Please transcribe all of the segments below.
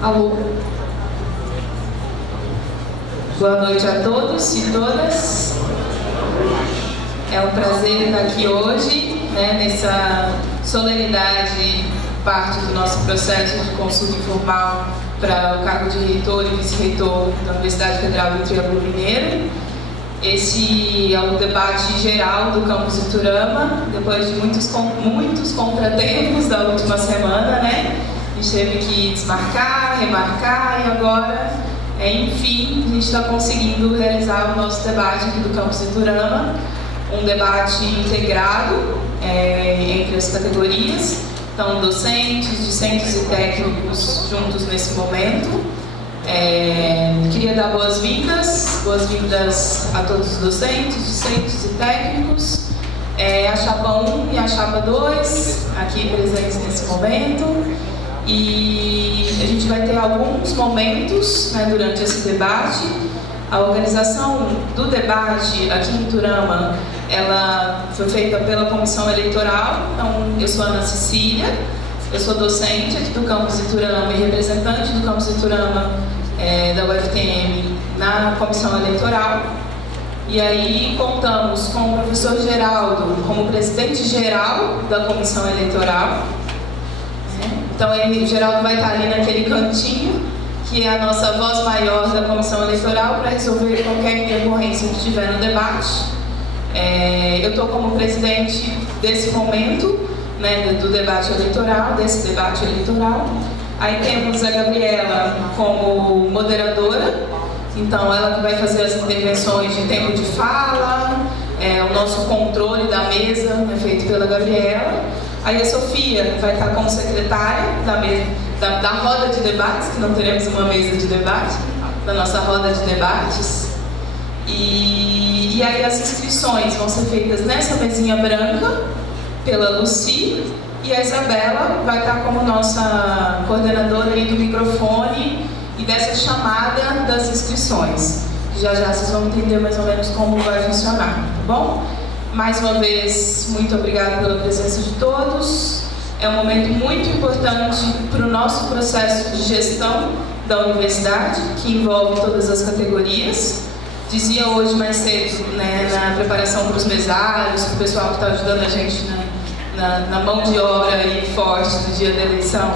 Alô. Boa noite a todos e todas. É um prazer estar aqui hoje, nessa solenidade, parte do nosso processo de consulta informal para o cargo de reitor e vice-reitor da Universidade Federal do Triângulo Mineiro. Esse é o debate geral do campus Iturama, depois de muitos contratempos da última semana, A gente teve que desmarcar, remarcar e agora, enfim, a gente está conseguindo realizar o nosso debate aqui do campus Iturama, um debate integrado entre as categorias, então docentes, discentes e técnicos juntos nesse momento. Queria dar boas-vindas a todos os docentes, discentes e técnicos, a chapa 1 e a chapa 2 aqui presentes nesse momento, e a gente vai ter alguns momentos durante esse debate. A organização do debate aqui em Iturama, ela foi feita pela comissão eleitoral. Então, eu sou Ana Cecília, eu sou docente aqui do campus Iturama e representante do campus Iturama da UFTM na comissão eleitoral. E aí contamos com o professor Geraldo como presidente geral da comissão eleitoral. Então o Geraldo vai estar ali naquele cantinho, que é a nossa voz maior da comissão eleitoral, para resolver qualquer intercorrência que tiver no debate. Eu estou como presidente desse momento, do debate eleitoral, desse debate eleitoral. Aí temos a Gabriela como moderadora, então ela que vai fazer as intervenções de tempo de fala, o nosso controle da mesa é feito pela Gabriela. Aí a Sofia vai estar como secretária da roda de debates, que não teremos uma mesa de debate, da nossa roda de debates. E aí as inscrições vão ser feitas nessa mesinha branca pela Lucy, e a Isabela vai estar como nossa coordenadora aí do microfone e dessa chamada das inscrições. Já vocês vão entender mais ou menos como vai funcionar, tá bom? Mais uma vez, muito obrigada pela presença de todos. É um momento muito importante para o nosso processo de gestão da universidade, que envolve todas as categorias. Dizia hoje mais cedo, na preparação para os mesários, para o pessoal que está ajudando a gente na mão de obra aí forte do dia da eleição,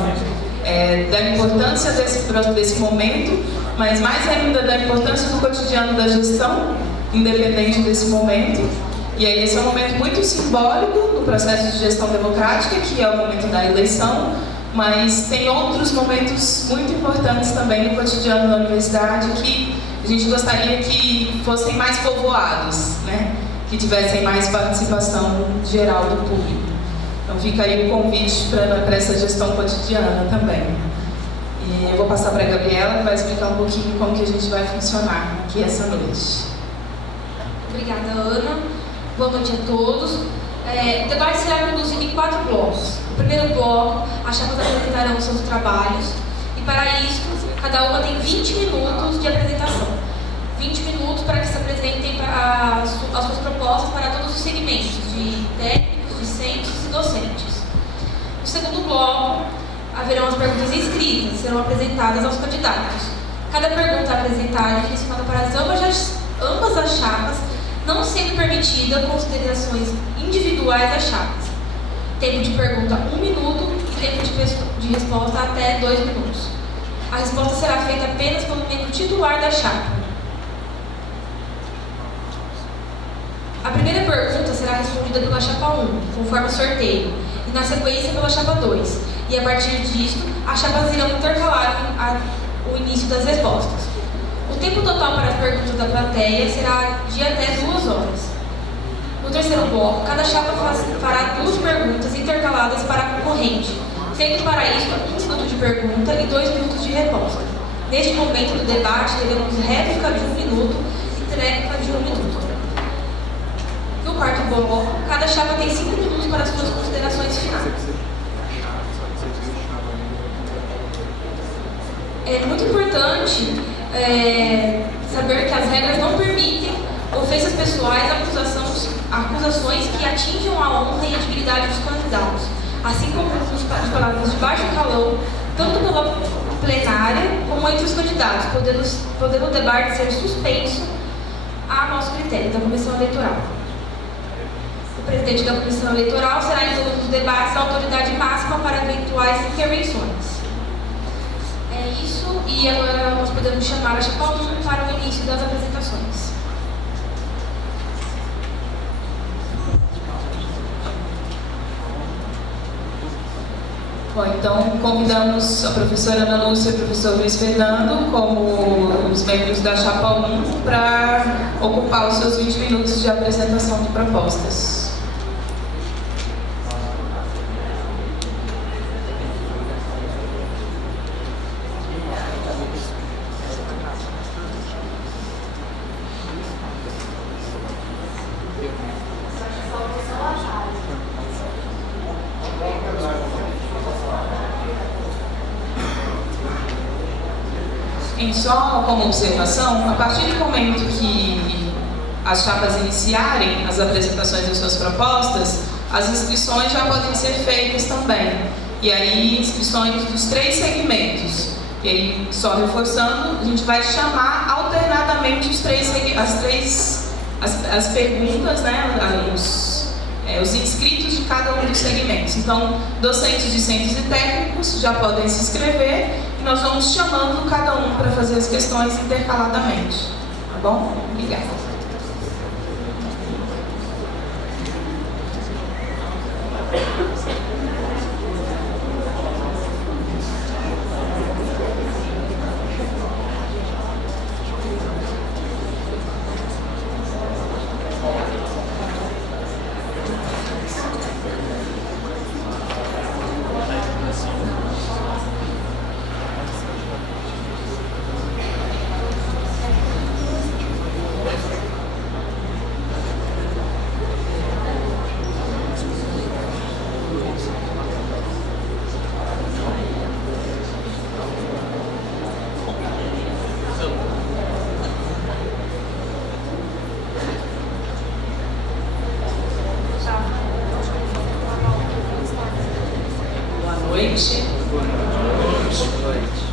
da importância desse momento, mas mais ainda da importância do cotidiano da gestão, independente desse momento. E aí esse é um momento muito simbólico no processo de gestão democrática, que é o momento da eleição, mas tem outros momentos muito importantes também no cotidiano da universidade que a gente gostaria que fossem mais povoados, que tivessem mais participação geral do público. Então fica aí o convite para essa gestão cotidiana também. E eu vou passar para a Gabriela, que vai explicar um pouquinho como que a gente vai funcionar aqui essa noite. Obrigada, Ana. Boa noite a todos. O debate será conduzido em 4 blocos. No primeiro bloco, as chapas apresentarão seus trabalhos e, para isso, cada uma tem 20 minutos de apresentação. 20 minutos para que se apresentem as suas propostas para todos os segmentos de técnicos, discentes e docentes. No segundo bloco, haverão as perguntas escritas, serão apresentadas aos candidatos. Cada pergunta apresentada é direcionada para ambas as chapas, não sendo permitida considerações individuais das chapas. Tempo de pergunta 1 minuto e tempo de resposta até 2 minutos. A resposta será feita apenas pelo membro titular da chapa. A primeira pergunta será respondida pela chapa 1, conforme o sorteio, e na sequência pela chapa 2. E a partir disso, as chapas irão intercalar o início das respostas. O tempo total para as perguntas da plateia será de até 2 horas. No terceiro bloco, cada chapa fará 2 perguntas intercaladas para a concorrente, sendo para isso 1 minuto de pergunta e 2 minutos de resposta. Neste momento do debate, teremos réplica de 1 minuto e tréplica de 1 minuto. No quarto bloco, cada chapa tem 5 minutos para as suas considerações finais. É muito importante saber que as regras não permitem ofensas pessoais, acusações que atinjam a honra e a dignidade dos candidatos, assim como as palavras de baixo calão, tanto pela plenária como entre os candidatos, podendo o debate ser suspenso a nosso critério da Comissão Eleitoral. O presidente da Comissão Eleitoral será em todos os debates a autoridade máxima para eventuais intervenções. É isso, e agora nós podemos chamar a Chapéu 1 para o início das apresentações. Bom, então convidamos a professora Ana Lúcia e o professor Luiz Fernando como os membros da Chapa 1 para ocupar os seus 20 minutos de apresentação de propostas. Só como observação, a partir do momento que as chapas iniciarem as apresentações das suas propostas, as inscrições já podem ser feitas também. E aí, inscrições dos 3 segmentos. E aí, só reforçando, a gente vai chamar alternadamente as perguntas, né, os inscritos de cada um dos segmentos. Então, docentes, discentes e técnicos já podem se inscrever e nós vamos chamando cada um para fazer as questões intercaladamente. Tá bom? Obrigada.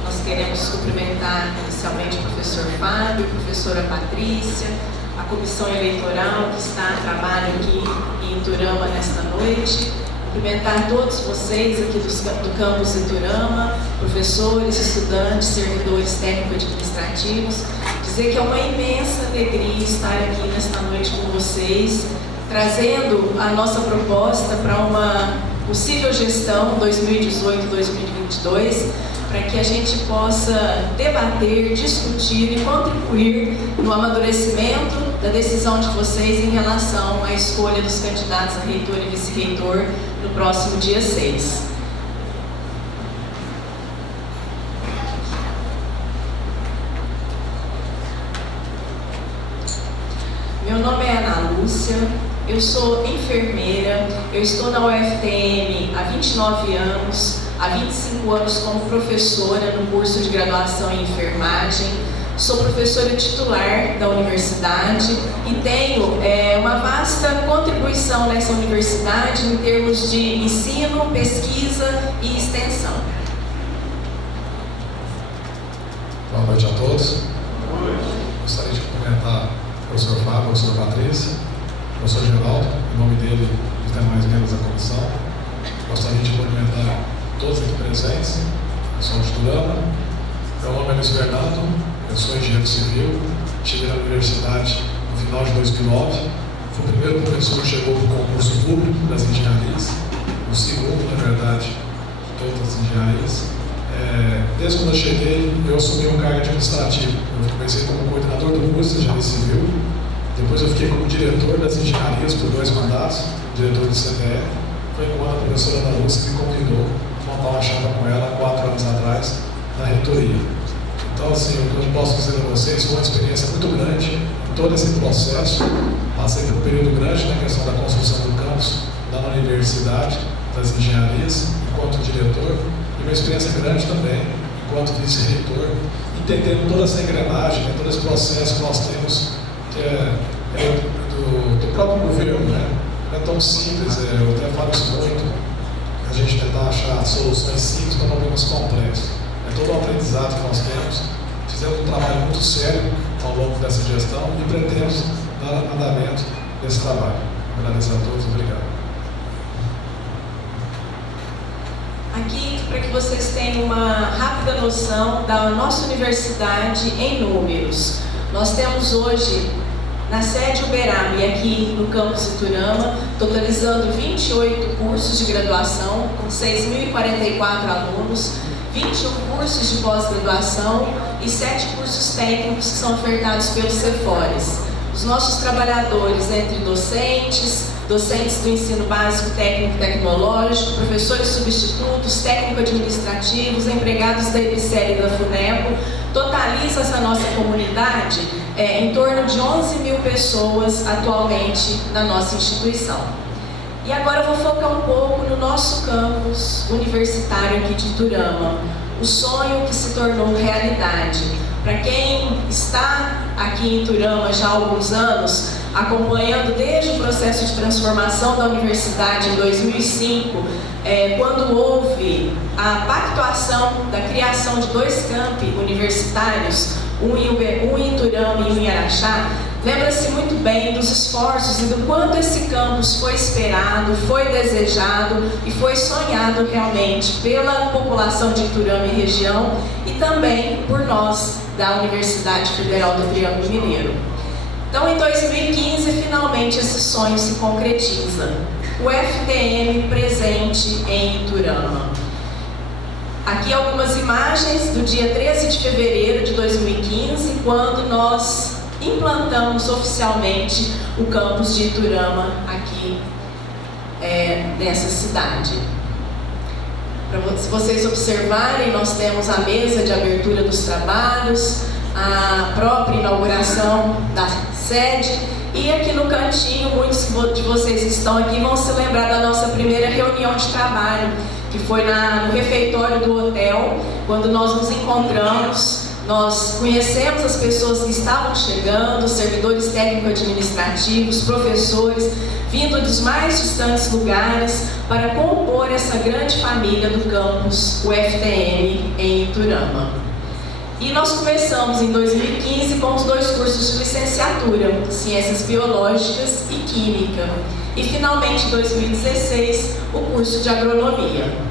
Nós queremos cumprimentar inicialmente o professor Fábio, a professora Patrícia, a comissão eleitoral que está a trabalho aqui em Iturama nesta noite. Cumprimentar todos vocês aqui do campus Iturama, professores, estudantes, servidores técnico-administrativos. Dizer que é uma imensa alegria estar aqui nesta noite com vocês, trazendo a nossa proposta para uma possível gestão 2018-2022, para que a gente possa debater, discutir e contribuir no amadurecimento da decisão de vocês em relação à escolha dos candidatos a reitor e vice-reitor no próximo dia 6. Meu nome é Ana Lúcia. Eu sou enfermeira, eu estou na UFTM há 29 anos, há 25 anos como professora no curso de graduação em enfermagem, sou professora titular da universidade e tenho uma vasta contribuição nessa universidade em termos de ensino, pesquisa e extensão. Boa noite a todos. Gostaria de cumprimentar o professor Fábio, a professora Patrícia, o professor Geraldo, em nome dele e dos demais membros da comissão. Gostaria de cumprimentar todos aqui presentes. Eu sou de Iturama. Meu nome é Luiz Fernando, eu sou engenheiro civil, estive na universidade no final de 2009. Fui o primeiro professor que chegou para o concurso público das engenharias, o segundo, na verdade, de todas as engenharias. Desde quando eu cheguei, eu assumi um cargo administrativo. Eu comecei como coordenador do curso de engenharia civil. Depois eu fiquei como diretor das engenharias por 2 mandatos, diretor do CTE. Foi quando a professora Ana Lúcia me convidou a montar uma chapa com ela há 4 anos atrás, na reitoria. Então, assim, o que eu posso dizer a vocês foi uma experiência muito grande em todo esse processo. Passei por um período grande na questão da construção do campus, lá na universidade, das engenharias, enquanto diretor, e uma experiência grande também, enquanto vice-reitor, entendendo toda essa engrenagem, todo esse processo que nós temos, que é do próprio governo, né? Não é tão simples, eu até falo isso muito. a gente tentar achar soluções simples para problemas complexos. É todo o aprendizado que nós temos. Fizemos um trabalho muito sério ao longo dessa gestão e pretendemos dar andamento desse trabalho. Agradeço a todos, obrigado. Aqui, para que vocês tenham uma rápida noção da nossa universidade em números. Nós temos hoje, na sede Uberaba e aqui no campus Iturama, totalizando 28 cursos de graduação, com 6.044 alunos, 21 cursos de pós-graduação e 7 cursos técnicos que são ofertados pelos Cefores. Os nossos trabalhadores, entre docentes do ensino básico, técnico e tecnológico, professores substitutos, técnico-administrativos, empregados da EBSER e da FUNEPO, totaliza essa nossa comunidade em torno de 11.000 pessoas atualmente na nossa instituição. E agora eu vou focar um pouco no nosso campus universitário aqui de Iturama, o sonho que se tornou realidade. Para quem está aqui em Iturama já há alguns anos, acompanhando desde o processo de transformação da universidade em 2005, quando houve a pactuação da criação de 2 campi universitários, um em Iturama e um em Araxá, lembra-se muito bem dos esforços e do quanto esse campus foi esperado, foi desejado e foi sonhado realmente pela população de Iturama e região e também por nós da Universidade Federal do Triângulo Mineiro. Então, em 2015, finalmente esse sonho se concretiza. O FTM presente em Iturama. Aqui algumas imagens do dia 13 de fevereiro de 2015, quando nós implantamos oficialmente o campus de Iturama aqui nessa cidade. Se vocês observarem, nós temos a mesa de abertura dos trabalhos, a própria inauguração da sede, e aqui no cantinho, muitos de vocês que estão aqui vão se lembrar da nossa primeira reunião de trabalho, que foi no refeitório do hotel, quando nós nos encontramos. Nós conhecemos as pessoas que estavam chegando, servidores técnico-administrativos, professores, vindo dos mais distantes lugares para compor essa grande família do campus UFTM em Iturama. E nós começamos em 2015 com os 2 cursos de licenciatura, Ciências Biológicas e Química. E finalmente em 2016, o curso de Agronomia.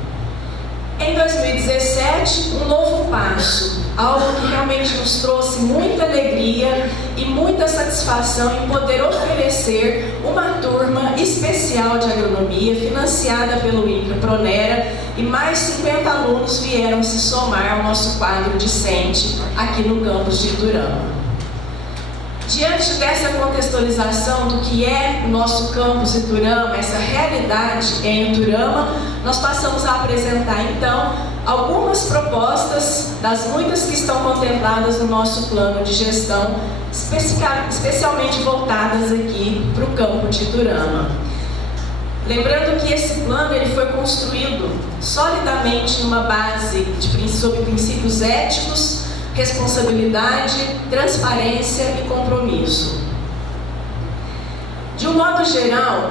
Em 2017, um novo passo, algo que realmente nos trouxe muita alegria e muita satisfação em poder oferecer uma turma especial de agronomia financiada pelo INCRA Pronera, e mais 50 alunos vieram se somar ao nosso quadro discente aqui no campus de Iturama. Diante dessa contextualização do que é o nosso campus Iturama, essa realidade em Iturama, nós passamos a apresentar então algumas propostas das muitas que estão contempladas no nosso plano de gestão, especialmente voltadas aqui para o campo de Iturama. Lembrando que esse plano ele foi construído solidamente numa base sobre princípios éticos, responsabilidade, transparência e compromisso. De um modo geral,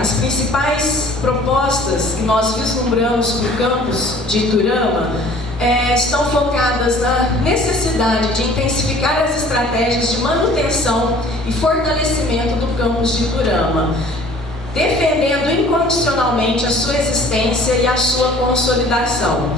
as principais propostas que nós vislumbramos para o campus de Iturama estão focadas na necessidade de intensificar as estratégias de manutenção e fortalecimento do campus de Iturama, defendendo incondicionalmente a sua existência e a sua consolidação.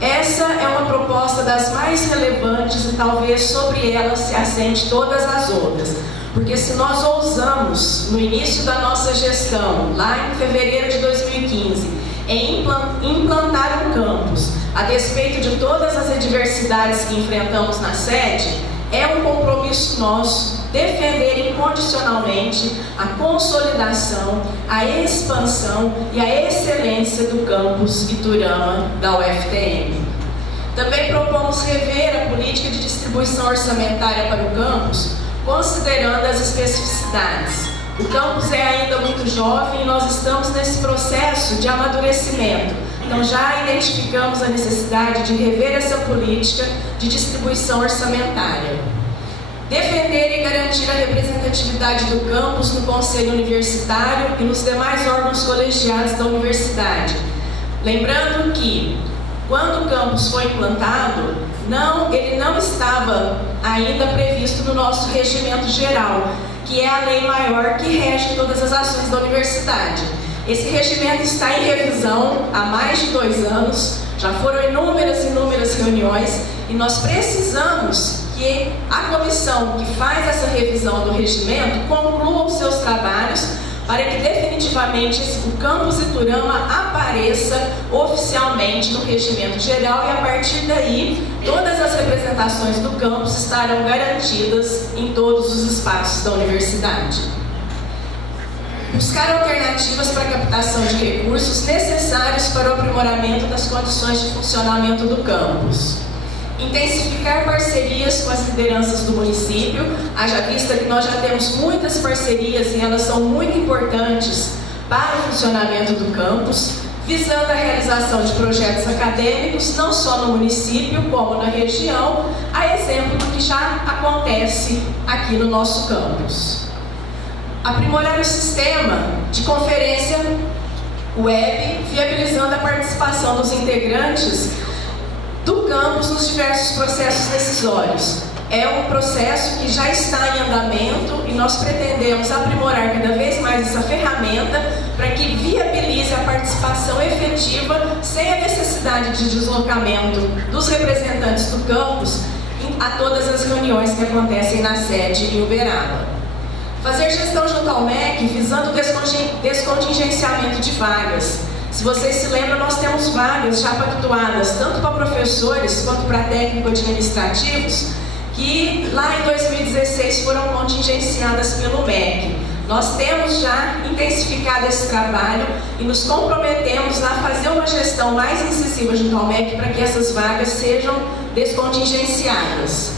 Essa é uma proposta das mais relevantes e talvez sobre ela se assente todas as outras. Porque se nós ousamos, no início da nossa gestão, lá em fevereiro de 2015, em implantar um campus, a despeito de todas as adversidades que enfrentamos na sede, é um compromisso nosso defender incondicionalmente a consolidação, a expansão e a excelência do campus Iturama da UFTM. Também propomos rever a política de distribuição orçamentária para o campus, considerando as especificidades. O campus é ainda muito jovem e nós estamos nesse processo de amadurecimento. Então já identificamos a necessidade de rever essa política de distribuição orçamentária. Defender e garantir a representatividade do campus no Conselho Universitário e nos demais órgãos colegiados da universidade, Lembrando que, quando o campus foi implantado, ele não estava ainda previsto no nosso regimento geral, que é a lei maior que rege todas as ações da universidade. Esse regimento está em revisão há mais de 2 anos, já foram inúmeras reuniões, e nós precisamos que a comissão que faz essa revisão do regimento conclua os seus trabalhos para que definitivamente o campus Iturama apareça oficialmente no regimento geral, e a partir daí todas as representações do campus estarão garantidas em todos os espaços da universidade. Buscar alternativas para a captação de recursos necessários para o aprimoramento das condições de funcionamento do campus. Intensificar parcerias com as lideranças do município, haja vista que nós já temos muitas parcerias e elas são muito importantes para o funcionamento do campus, visando a realização de projetos acadêmicos, não só no município, como na região, a exemplo do que já acontece aqui no nosso campus. Aprimorar o sistema de conferência web, viabilizando a participação dos integrantes do campus nos diversos processos decisórios. É um processo que já está em andamento e nós pretendemos aprimorar cada vez mais essa ferramenta para que viabilize a participação efetiva sem a necessidade de deslocamento dos representantes do campus a todas as reuniões que acontecem na sede em Uberaba. Fazer gestão junto ao MEC visando o descontingenciamento de vagas. Se vocês se lembram, nós temos vagas já pactuadas, tanto para professores quanto para técnico-administrativos, que lá em 2016 foram contingenciadas pelo MEC. Nós temos já intensificado esse trabalho e nos comprometemos a fazer uma gestão mais incisiva junto ao MEC para que essas vagas sejam descontingenciadas.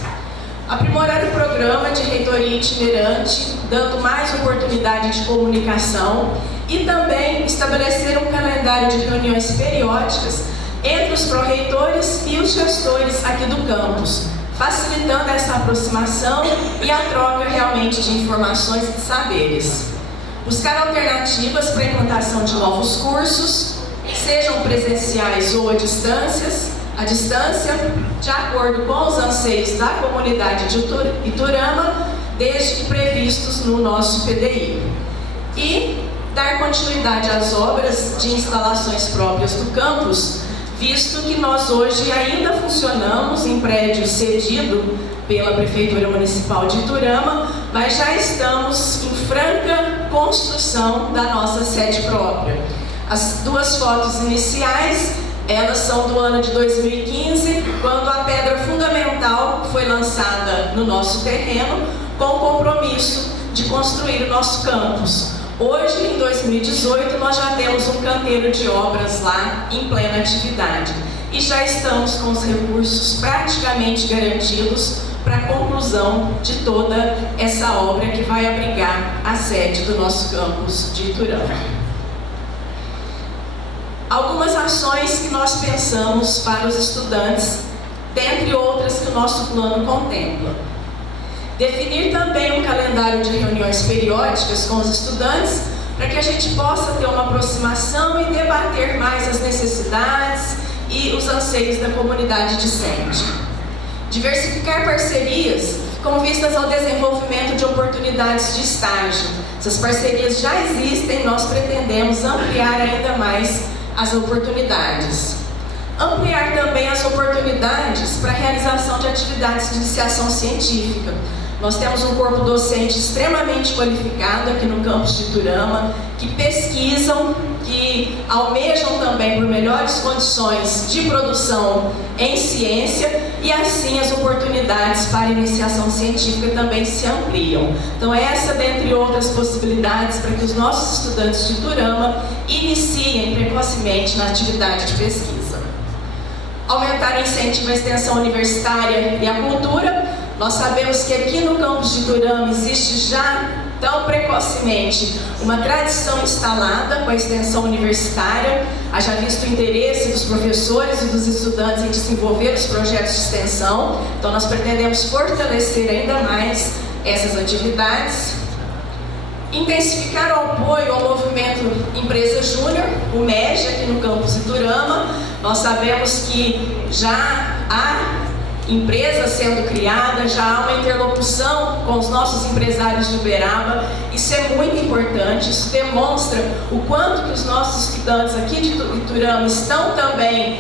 Aprimorar o programa de reitoria itinerante, dando mais oportunidade de comunicação, e também estabelecer um calendário de reuniões periódicas entre os pró-reitores e os gestores aqui do campus, facilitando essa aproximação e a troca realmente de informações e de saberes. Buscar alternativas para a implantação de novos cursos, sejam presenciais ou à distância, de acordo com os anseios da comunidade de Iturama, desde que previstos no nosso PDI. E dar continuidade às obras de instalações próprias do campus, visto que nós hoje ainda funcionamos em prédio cedido pela Prefeitura Municipal de Iturama, mas já estamos em franca construção da nossa sede própria. As 2 fotos iniciais, elas são do ano de 2015, quando a pedra fundamental foi lançada no nosso terreno, com o compromisso de construir o nosso campus. Hoje, em 2018, nós já temos um canteiro de obras lá em plena atividade e já estamos com os recursos praticamente garantidos para a conclusão de toda essa obra que vai abrigar a sede do nosso campus de Iturama. Algumas ações que nós pensamos para os estudantes, dentre outras que o nosso plano contempla. Definir também um calendário de reuniões periódicas com os estudantes, para que a gente possa ter uma aproximação e debater mais as necessidades e os anseios da comunidade discente. Diversificar parcerias com vistas ao desenvolvimento de oportunidades de estágio. Essas parcerias já existem, nós pretendemos ampliar ainda mais as oportunidades. Ampliar também as oportunidades para a realização de atividades de iniciação científica. Nós temos um corpo docente extremamente qualificado aqui no campus de Iturama, que pesquisam, que almejam também por melhores condições de produção em ciência, e assim as oportunidades para iniciação científica também se ampliam. Então essa, dentre outras possibilidades, para que os nossos estudantes de Iturama iniciem precocemente na atividade de pesquisa. Aumentar o incentivo à extensão universitária e à cultura. Nós sabemos que aqui no campus de Iturama existe já tão precocemente uma tradição instalada com a extensão universitária, haja visto o interesse dos professores e dos estudantes em desenvolver os projetos de extensão. Então nós pretendemos fortalecer ainda mais essas atividades. intensificar o apoio ao movimento Empresa Júnior, o MEG, aqui no campus Iturama. Nós sabemos que já há empresa sendo criada, já há uma interlocução com os nossos empresários de Uberaba. Isso é muito importante, isso demonstra o quanto que os nossos estudantes aqui de Iturama estão também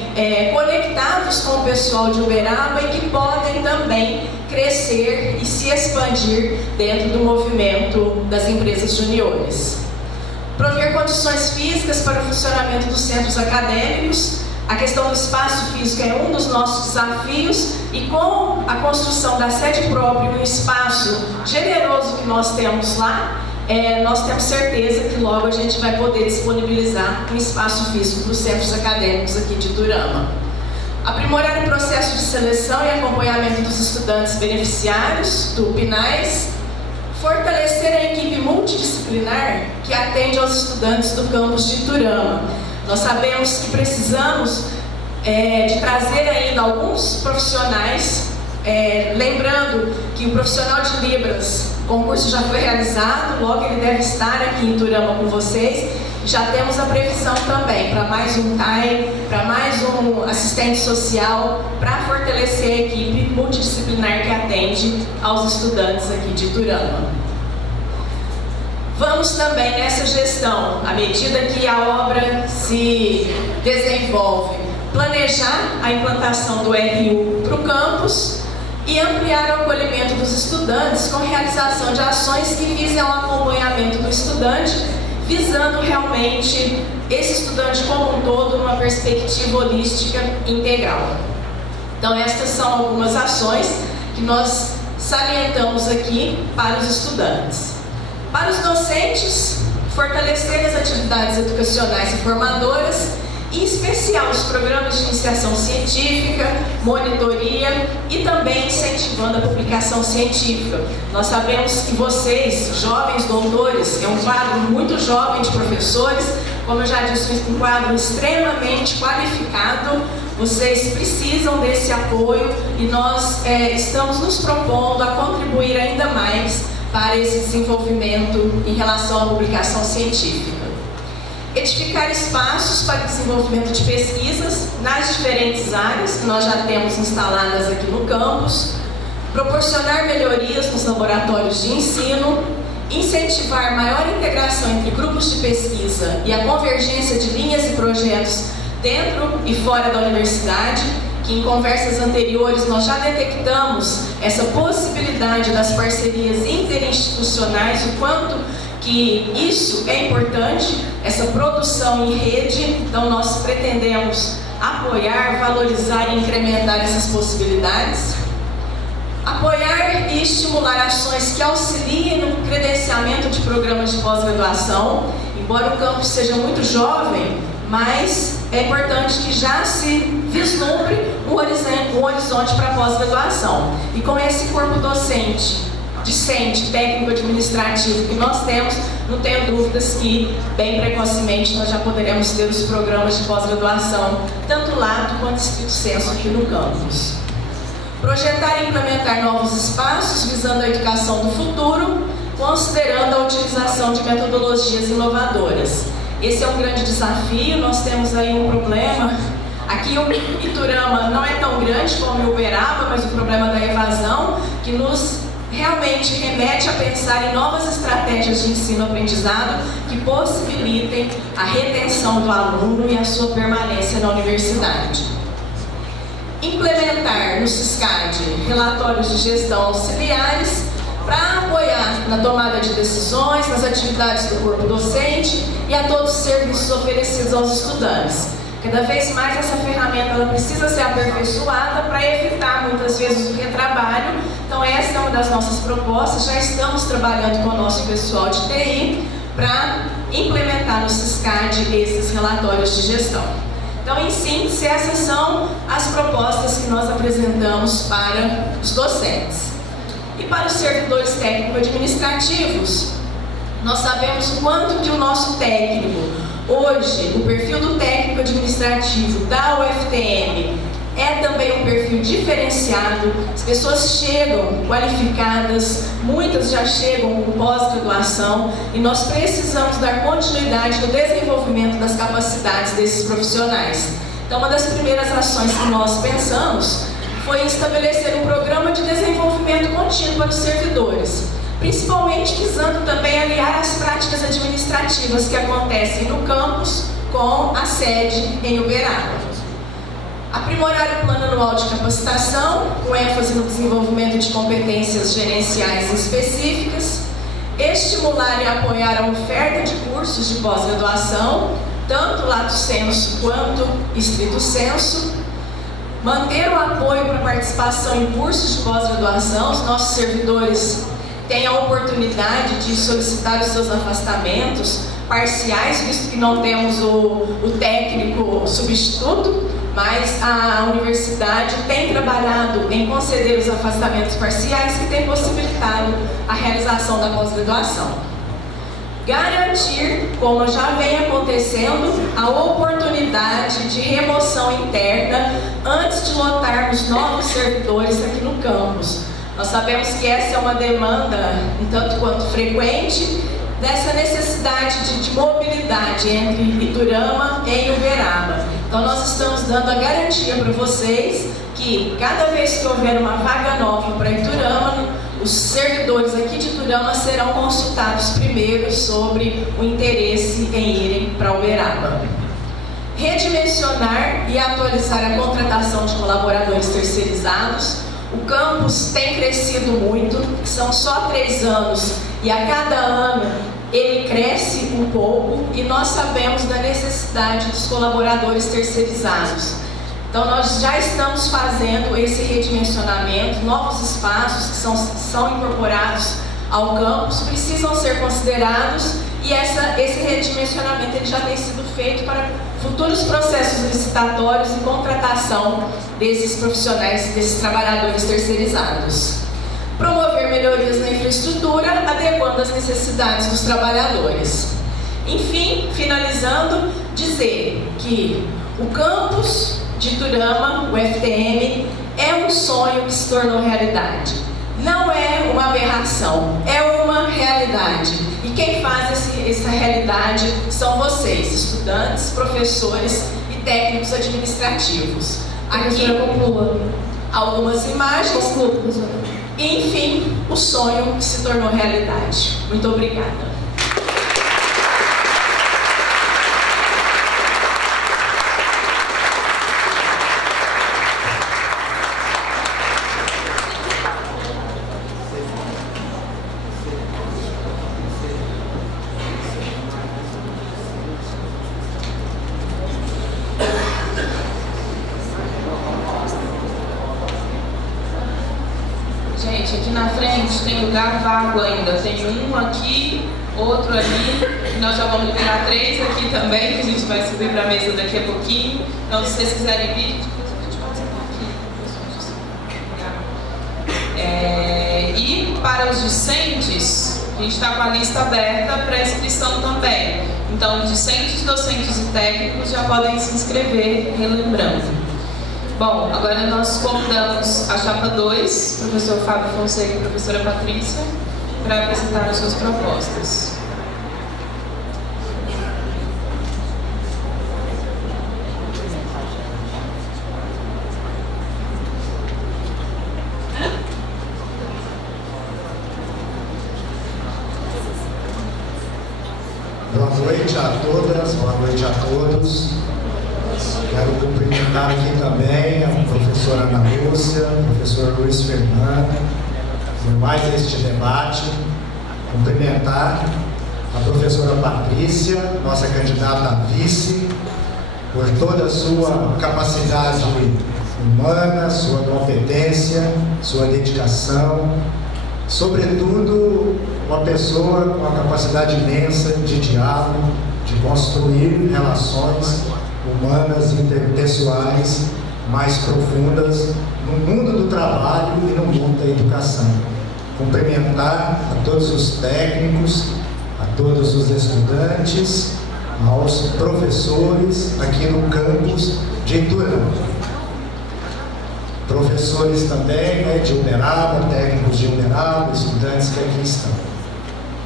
conectados com o pessoal de Uberaba e que podem também crescer e se expandir dentro do movimento das empresas juniores. Prover condições físicas para o funcionamento dos centros acadêmicos. A questão do espaço físico é um dos nossos desafios e com a construção da sede própria e um espaço generoso que nós temos lá, nós temos certeza que logo a gente vai poder disponibilizar um espaço físico para os centros acadêmicos aqui de Iturama. Aprimorar o processo de seleção e acompanhamento dos estudantes beneficiários do PNAES. Fortalecer a equipe multidisciplinar que atende aos estudantes do campus de Iturama. Nós sabemos que precisamos de trazer ainda alguns profissionais, lembrando que o profissional de Libras, o concurso já foi realizado, logo ele deve estar aqui em Iturama com vocês. Já temos a previsão também para mais um TAI, para mais um assistente social, para fortalecer a equipe multidisciplinar que atende aos estudantes aqui de Iturama. Vamos também nessa gestão, à medida que a obra se desenvolve, planejar a implantação do RU para o campus e ampliar o acolhimento dos estudantes com realização de ações que visem o acompanhamento do estudante, visando realmente esse estudante como um todo numa perspectiva holística integral. Então estas são algumas ações que nós salientamos aqui para os estudantes. Para os docentes, fortalecer as atividades educacionais e formadoras, em especial os programas de iniciação científica, monitoria e também incentivando a publicação científica. Nós sabemos que vocês, jovens doutores, é um quadro muito jovem de professores, como eu já disse, um quadro extremamente qualificado. Vocês precisam desse apoio e nós estamos nos propondo a contribuir ainda mais para esse desenvolvimento em relação à publicação científica. Edificar espaços para desenvolvimento de pesquisas nas diferentes áreas que nós já temos instaladas aqui no campus, proporcionar melhorias nos laboratórios de ensino, incentivar maior integração entre grupos de pesquisa e a convergência de linhas e projetos dentro e fora da universidade, que em conversas anteriores nós já detectamos essa possibilidade das parcerias interinstitucionais, o quanto que isso é importante, essa produção em rede. Então nós pretendemos apoiar, valorizar e incrementar essas possibilidades. Apoiar e estimular ações que auxiliem no credenciamento de programas de pós-graduação. Embora o campus seja muito jovem, mas é importante que já se vislumbre um horizonte para pós-graduação. E com esse corpo docente, discente, técnico-administrativo que nós temos, não tenho dúvidas que, bem precocemente, nós já poderemos ter os programas de pós-graduação, tanto lato quanto estrito sensu aqui no campus. Projetar e implementar novos espaços visando a educação do futuro, considerando a utilização de metodologias inovadoras. Esse é um grande desafio, nós temos aí um problema. Aqui o Iturama não é tão grande como o Uberaba, mas o problema da evasão, que nos realmente remete a pensar em novas estratégias de ensino-aprendizado que possibilitem a retenção do aluno e a sua permanência na universidade. Implementar no SISCAD relatórios de gestão auxiliares para apoiar na tomada de decisões, nas atividades do corpo docente e a todos os serviços oferecidos aos estudantes. Cada vez mais essa ferramenta ela precisa ser aperfeiçoada para evitar muitas vezes o retrabalho. Então essa é uma das nossas propostas, já estamos trabalhando com o nosso pessoal de TI para implementar no SISCAD esses relatórios de gestão. Então, em síntese, essas são as propostas que nós apresentamos para os docentes. E para os servidores técnico-administrativos, nós sabemos o quanto que o nosso técnico, hoje, o perfil do técnico-administrativo da UFTM é também um perfil diferenciado. As pessoas chegam qualificadas, muitas já chegam com pós-graduação, e nós precisamos dar continuidade no desenvolvimento das capacidades desses profissionais. Então, uma das primeiras ações que nós pensamos foi estabelecer um programa de desenvolvimento contínuo para os servidores, principalmente visando também aliar as práticas administrativas que acontecem no campus com a sede em Uberaba. Aprimorar o plano anual de capacitação, com ênfase no desenvolvimento de competências gerenciais específicas, estimular e apoiar a oferta de cursos de pós-graduação, tanto lato sensu quanto estrito sensu, manter o apoio para participação em cursos de pós-graduação. Os nossos servidores têm a oportunidade de solicitar os seus afastamentos parciais, visto que não temos o técnico substituto, mas a universidade tem trabalhado em conceder os afastamentos parciais que tem possibilitado a realização da pós-graduação. Garantir, como já vem acontecendo, a oportunidade de remoção interna antes de lotarmos novos servidores aqui no campus. Nós sabemos que essa é uma demanda um tanto quanto frequente, dessa necessidade de mobilidade entre Iturama e Uberaba. Então nós estamos dando a garantia para vocês que cada vez que houver uma vaga nova para Iturama, os servidores aqui de Iturama serão consultados primeiro sobre o interesse em irem para Uberaba. Redimensionar e atualizar a contratação de colaboradores terceirizados. O campus tem crescido muito, são só 3 anos e a cada ano ele cresce um pouco, e nós sabemos da necessidade dos colaboradores terceirizados. Então nós já estamos fazendo esse redimensionamento, novos espaços que são incorporados ao campus precisam ser considerados, e esse redimensionamento ele já tem sido feito para futuros processos licitatórios e contratação desses profissionais, desses trabalhadores terceirizados. Promover melhorias na infraestrutura, adequando às necessidades dos trabalhadores. Enfim, finalizando, dizer que o campus de Iturama, o FTM, é um sonho que se tornou realidade. Não é uma aberração, é uma realidade. E quem faz essa realidade são vocês, estudantes, professores e técnicos administrativos. Aqui algumas imagens. E, enfim, o sonho que se tornou realidade. Muito obrigada. Gente, aqui na frente tem lugar vago ainda. Tem um aqui, outro ali. Nós já vamos liberar 3 aqui também, que a gente vai subir para a mesa daqui a pouquinho. Então, se vocês quiserem vir, depois a gente pode sentar aqui. E para os discentes, a gente está com a lista aberta para inscrição também. Então, discentes, docentes e técnicos já podem se inscrever, relembrando. Bom, agora nós convidamos a chapa 2, professor Fábio Fonseca e professora Patrícia, para apresentar as suas propostas. Boa noite a todas, boa noite a todos. Quero cumprimentar aqui também a professora Ana Lúcia, o professor Luiz Fernando, por mais este debate. Cumprimentar a professora Patrícia, nossa candidata a vice, por toda a sua capacidade humana, sua competência, sua dedicação. Sobretudo, uma pessoa com uma capacidade imensa de diálogo, de construir relações humanas e interpessoais mais profundas no mundo do trabalho e no mundo da educação. Cumprimentar a todos os técnicos, a todos os estudantes, aos professores aqui no campus de Iturama. professores também, né, de Uberaba, técnicos de Uberaba, estudantes que aqui estão.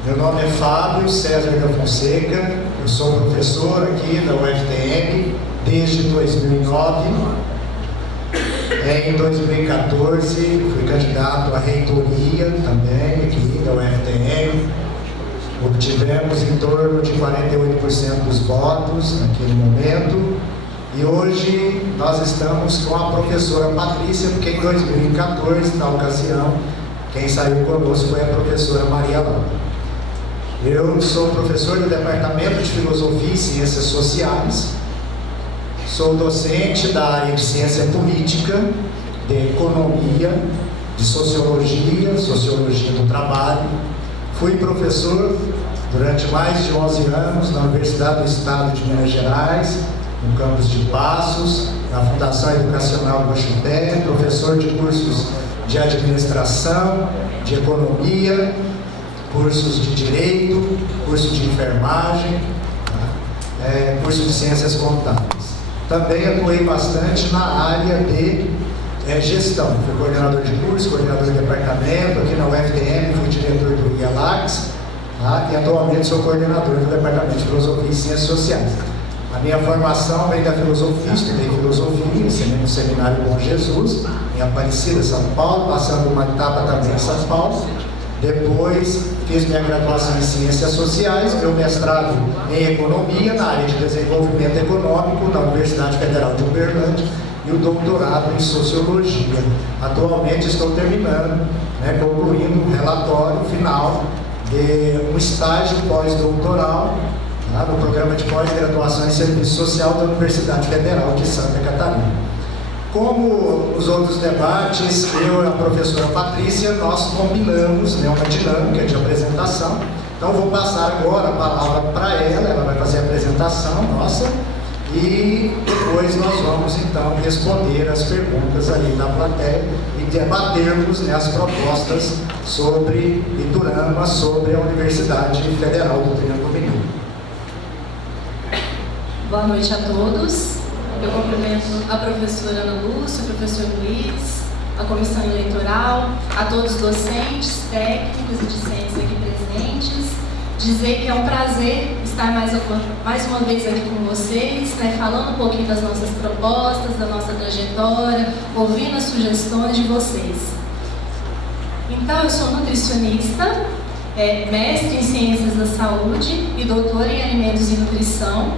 Meu nome é Fábio César da Fonseca, eu sou professor aqui da UFTM desde 2009. Em 2014 fui candidato à reitoria também aqui da UFTM. Obtivemos em torno de 48% dos votos naquele momento. E hoje nós estamos com a professora Patrícia, porque em 2014, na ocasião, quem saiu conosco foi a professora Maria Laura. Eu sou professor do Departamento de Filosofia e Ciências Sociais, sou docente da área de Ciência Política, de Economia, de Sociologia, Sociologia do Trabalho. Fui professor durante mais de 11 anos na Universidade do Estado de Minas Gerais, no campus de Passos, na Fundação Educacional Guaxupé, professor de cursos de Administração, de Economia, cursos de Direito, curso de Enfermagem, curso de Ciências Contábeis. Também atuei bastante na área de gestão. Fui coordenador de curso, coordenador de departamento, aqui na UFTM fui diretor do IALAX, e atualmente sou coordenador do Departamento de Filosofia e Ciências Sociais. A minha formação vem da filosofia, estudei filosofia, ensinei no Seminário Bom Jesus, em Aparecida, São Paulo, passando uma etapa também em São Paulo. Depois fiz minha graduação em Ciências Sociais, meu mestrado em Economia, na área de Desenvolvimento Econômico, na Universidade Federal de Uberlândia, e o doutorado em Sociologia. Atualmente estou terminando, concluindo o relatório final de um estágio pós-doutoral no programa de pós-graduação em Serviço Social da Universidade Federal de Santa Catarina. Como os outros debates, eu e a professora Patrícia, nós combinamos uma dinâmica de apresentação. Então vou passar agora a palavra para ela vai fazer a apresentação nossa e depois nós vamos então responder as perguntas ali da plateia e debatermos as propostas sobre Iturama, sobre a Universidade Federal do Triângulo Mineiro. Boa noite a todos. Eu cumprimento a professora Ana Lúcia, o professor Luiz, a comissão eleitoral, a todos os docentes, técnicos e discentes aqui presentes. Dizer que é um prazer estar mais uma vez aqui com vocês, falando um pouquinho das nossas propostas, da nossa trajetória, ouvindo as sugestões de vocês. Então, eu sou nutricionista, mestre em Ciências da Saúde e doutora em Alimentos e Nutrição.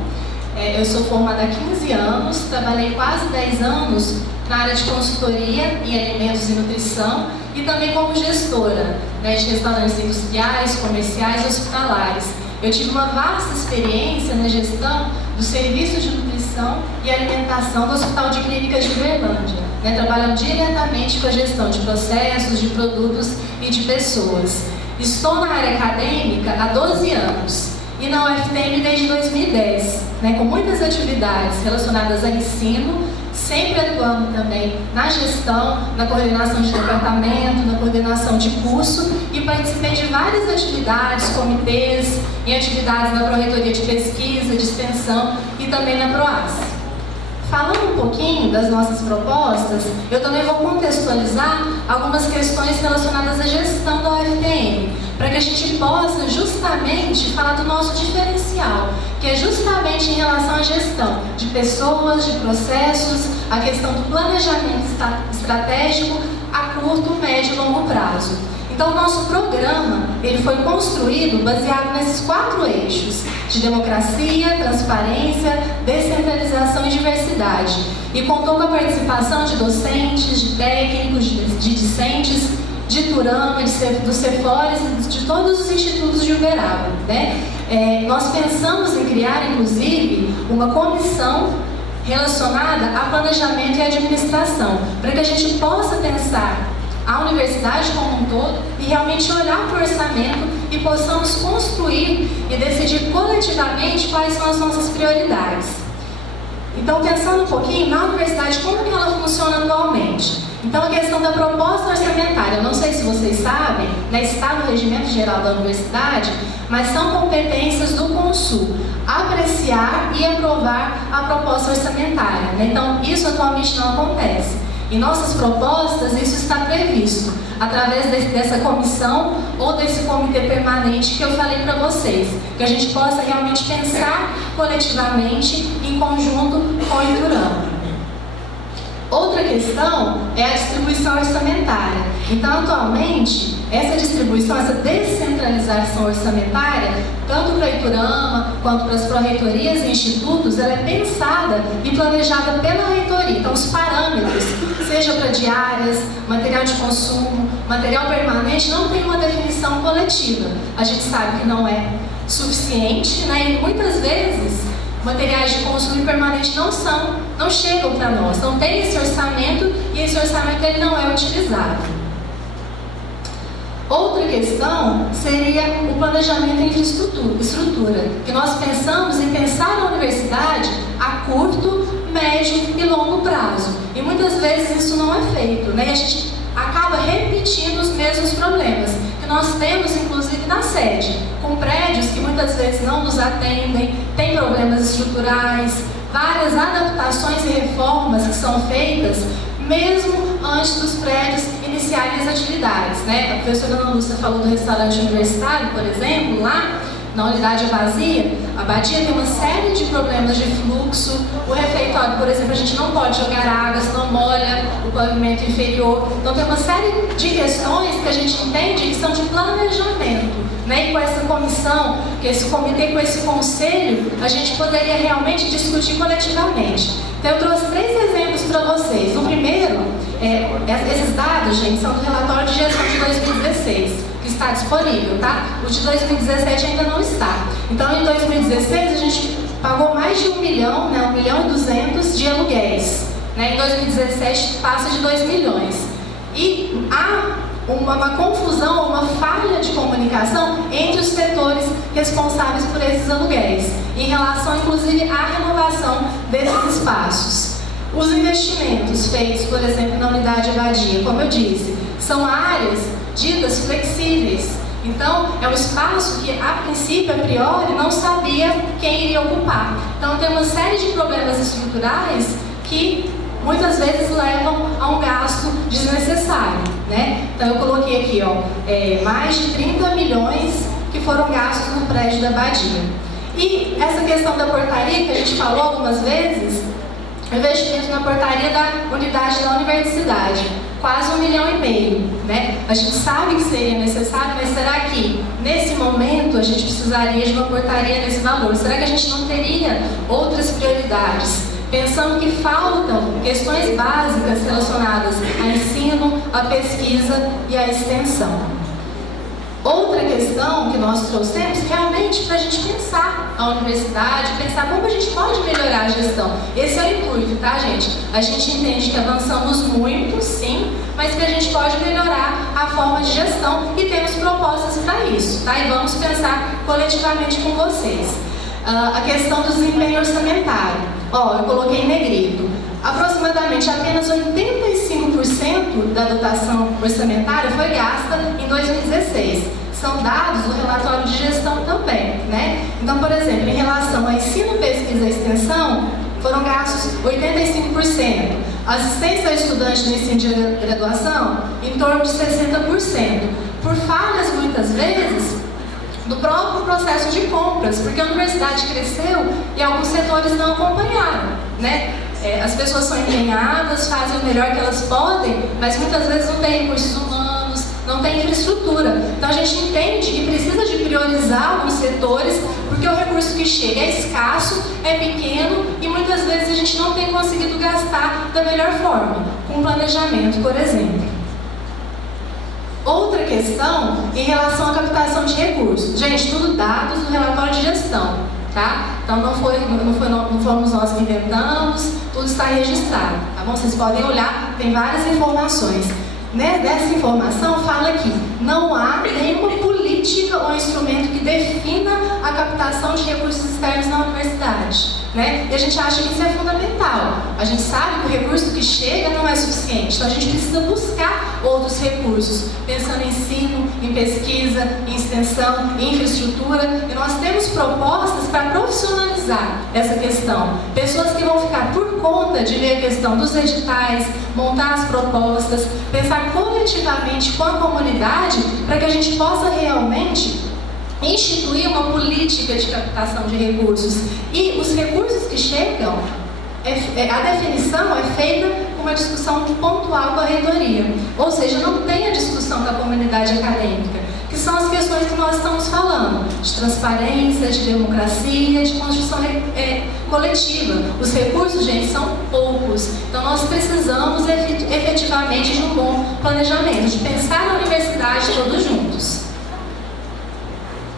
Eu sou formada há 15 anos, trabalhei quase 10 anos na área de consultoria em alimentos e nutrição e também como gestora de restaurantes industriais, comerciais e hospitalares. Eu tive uma vasta experiência na gestão do serviço de nutrição e alimentação do Hospital de Clínicas de Uberlândia, trabalhando diretamente com a gestão de processos, de produtos e de pessoas. Estou na área acadêmica há 12 anos. E na UFTM desde 2010, com muitas atividades relacionadas a ensino, sempre atuando também na gestão, na coordenação de departamento, na coordenação de curso e participei de várias atividades, comitês, em atividades na Pró-Reitoria de Pesquisa, de Extensão e também na PROAS. Falando um pouquinho das nossas propostas, eu também vou contextualizar algumas questões relacionadas à gestão da UFTM, para que a gente possa justamente falar do nosso diferencial, que é justamente em relação à gestão de pessoas, de processos, a questão do planejamento estratégico a curto, médio e longo prazo. Então, o nosso programa ele foi construído baseado nesses 4 eixos de democracia, transparência, descentralização e diversidade. E contou com a participação de docentes, de técnicos, de discentes, de Iturama, dos Cefores e de todos os institutos de Uberaba. Nós pensamos em criar, inclusive, uma comissão relacionada a planejamento e administração, para que a gente possa pensar a universidade como um todo e realmente olhar para o orçamento e possamos construir e decidir coletivamente quais são as nossas prioridades. Então, pensando um pouquinho na universidade, como que ela funciona atualmente? Então, a questão da proposta orçamentária, eu não sei se vocês sabem, está no Regimento Geral da Universidade, mas são competências do Consul apreciar e aprovar a proposta orçamentária. Então, isso atualmente não acontece. Em nossas propostas, isso está previsto, através dessa comissão ou desse comitê permanente que eu falei para vocês, que a gente possa realmente pensar coletivamente, em conjunto com o Iturama. Outra questão é a distribuição orçamentária. Então, atualmente, essa distribuição, essa descentralização orçamentária, tanto para a Iturama quanto para as pró-reitorias e institutos, ela é pensada e planejada pela reitoria. Então, os parâmetros, seja para diárias, material de consumo, material permanente, não tem uma definição coletiva. A gente sabe que não é suficiente, né? E muitas vezes materiais de consumo permanente não chegam para nós, não tem esse orçamento e esse orçamento ele não é utilizado. Outra questão seria o planejamento em infraestrutura, que nós pensamos em pensar a universidade a curto, médio e longo prazo. E muitas vezes isso não é feito, né? A gente acaba repetindo os mesmos problemas que nós temos, inclusive, na sede, com prédios que muitas vezes não nos atendem, tem problemas estruturais, várias adaptações e reformas que são feitas mesmo antes dos prédios iniciarem as atividades, né? A professora Ana Lúcia falou do restaurante universitário, por exemplo, lá na unidade Abadia, a Abadia tem uma série de problemas de fluxo. O refeitório, por exemplo, a gente não pode jogar água, senão molha o pavimento inferior. Então tem uma série de questões que a gente entende que são de planejamento, né? E com essa comissão, com esse comitê, com esse conselho, a gente poderia realmente discutir coletivamente. Então eu trouxe 3 exemplos para vocês. O primeiro, esses dados, gente, são do relatório de gestão de 2016. Que está disponível, tá? O de 2017 ainda não está. Então, em 2016, a gente pagou mais de 1 milhão, né? 1.200.000 de aluguéis. Né? Em 2017, passa de 2 milhões. E há uma confusão, uma falha de comunicação entre os setores responsáveis por esses aluguéis, em relação, inclusive, à renovação desses espaços. Os investimentos feitos, por exemplo, na unidade Abadia, como eu disse, são áreas ditas flexíveis. Então, é um espaço que, a princípio, a priori, não sabia quem iria ocupar. Então, tem uma série de problemas estruturais que muitas vezes levam a um gasto desnecessário, né? Então, eu coloquei aqui, ó, mais de 30 milhões que foram gastos no prédio da Abadia. E essa questão da portaria, que a gente falou algumas vezes, o investimento na portaria da unidade da universidade, quase 1,5 milhão, né? A gente sabe que seria necessário, mas será que nesse momento a gente precisaria de uma portaria nesse valor? Será que a gente não teria outras prioridades? Pensando que faltam questões básicas relacionadas a ensino, a pesquisa e a extensão. Outra questão que nós trouxemos realmente para a gente pensar a universidade, pensar como a gente pode melhorar a gestão. Esse é o intuito, tá, gente? A gente entende que avançamos muito, sim, mas que a gente pode melhorar a forma de gestão e temos propostas para isso, tá? E vamos pensar coletivamente com vocês. A questão do desempenho orçamentário. Ó, eu coloquei em negrito. Aproximadamente apenas 85% da dotação orçamentária foi gasta em 2016. São dados do relatório de gestão também, né? Então, por exemplo, em relação a ensino, pesquisa e extensão, foram gastos 85%. Assistência ao estudante no ensino de graduação, em torno de 60%. Por falhas, muitas vezes, do próprio processo de compras, porque a universidade cresceu e alguns setores não acompanharam, né? As pessoas são empenhadas, fazem o melhor que elas podem, mas muitas vezes não tem recursos humanos, não tem infraestrutura. Então a gente entende que precisa de priorizar alguns setores, porque o recurso que chega é escasso, é pequeno e muitas vezes a gente não tem conseguido gastar da melhor forma, com planejamento, por exemplo. Outra questão em relação à captação de recursos. Gente, tudo dados do relatório de gestão, tá? Então não fomos nós que inventamos, tudo está registrado, tá bom? Vocês podem olhar, tem várias informações. Né? Dessa informação fala que não há nenhuma política ou instrumento que defina a captação de recursos externos na universidade. né? E a gente acha que isso é fundamental. A gente sabe que o recurso que chega não é suficiente, então a gente precisa buscar outros recursos, pensando em ensino, em pesquisa, em extensão, em infraestrutura, e nós temos propostas para profissionalizar essa questão. Pessoas que vão ficar por conta de ver a questão dos editais, montar as propostas, pensar coletivamente com a comunidade para que a gente possa realmente instituir uma política de captação de recursos. E os recursos que chegam, a definição é feita com uma discussão pontual com a reitoria. Ou seja, não tem a discussão com a comunidade acadêmica, que são as questões que nós estamos falando, de transparência, de democracia, de construção coletiva. Os recursos, gente, são poucos. Então nós precisamos efetivamente de um bom planejamento, de pensar na universidade todos juntos.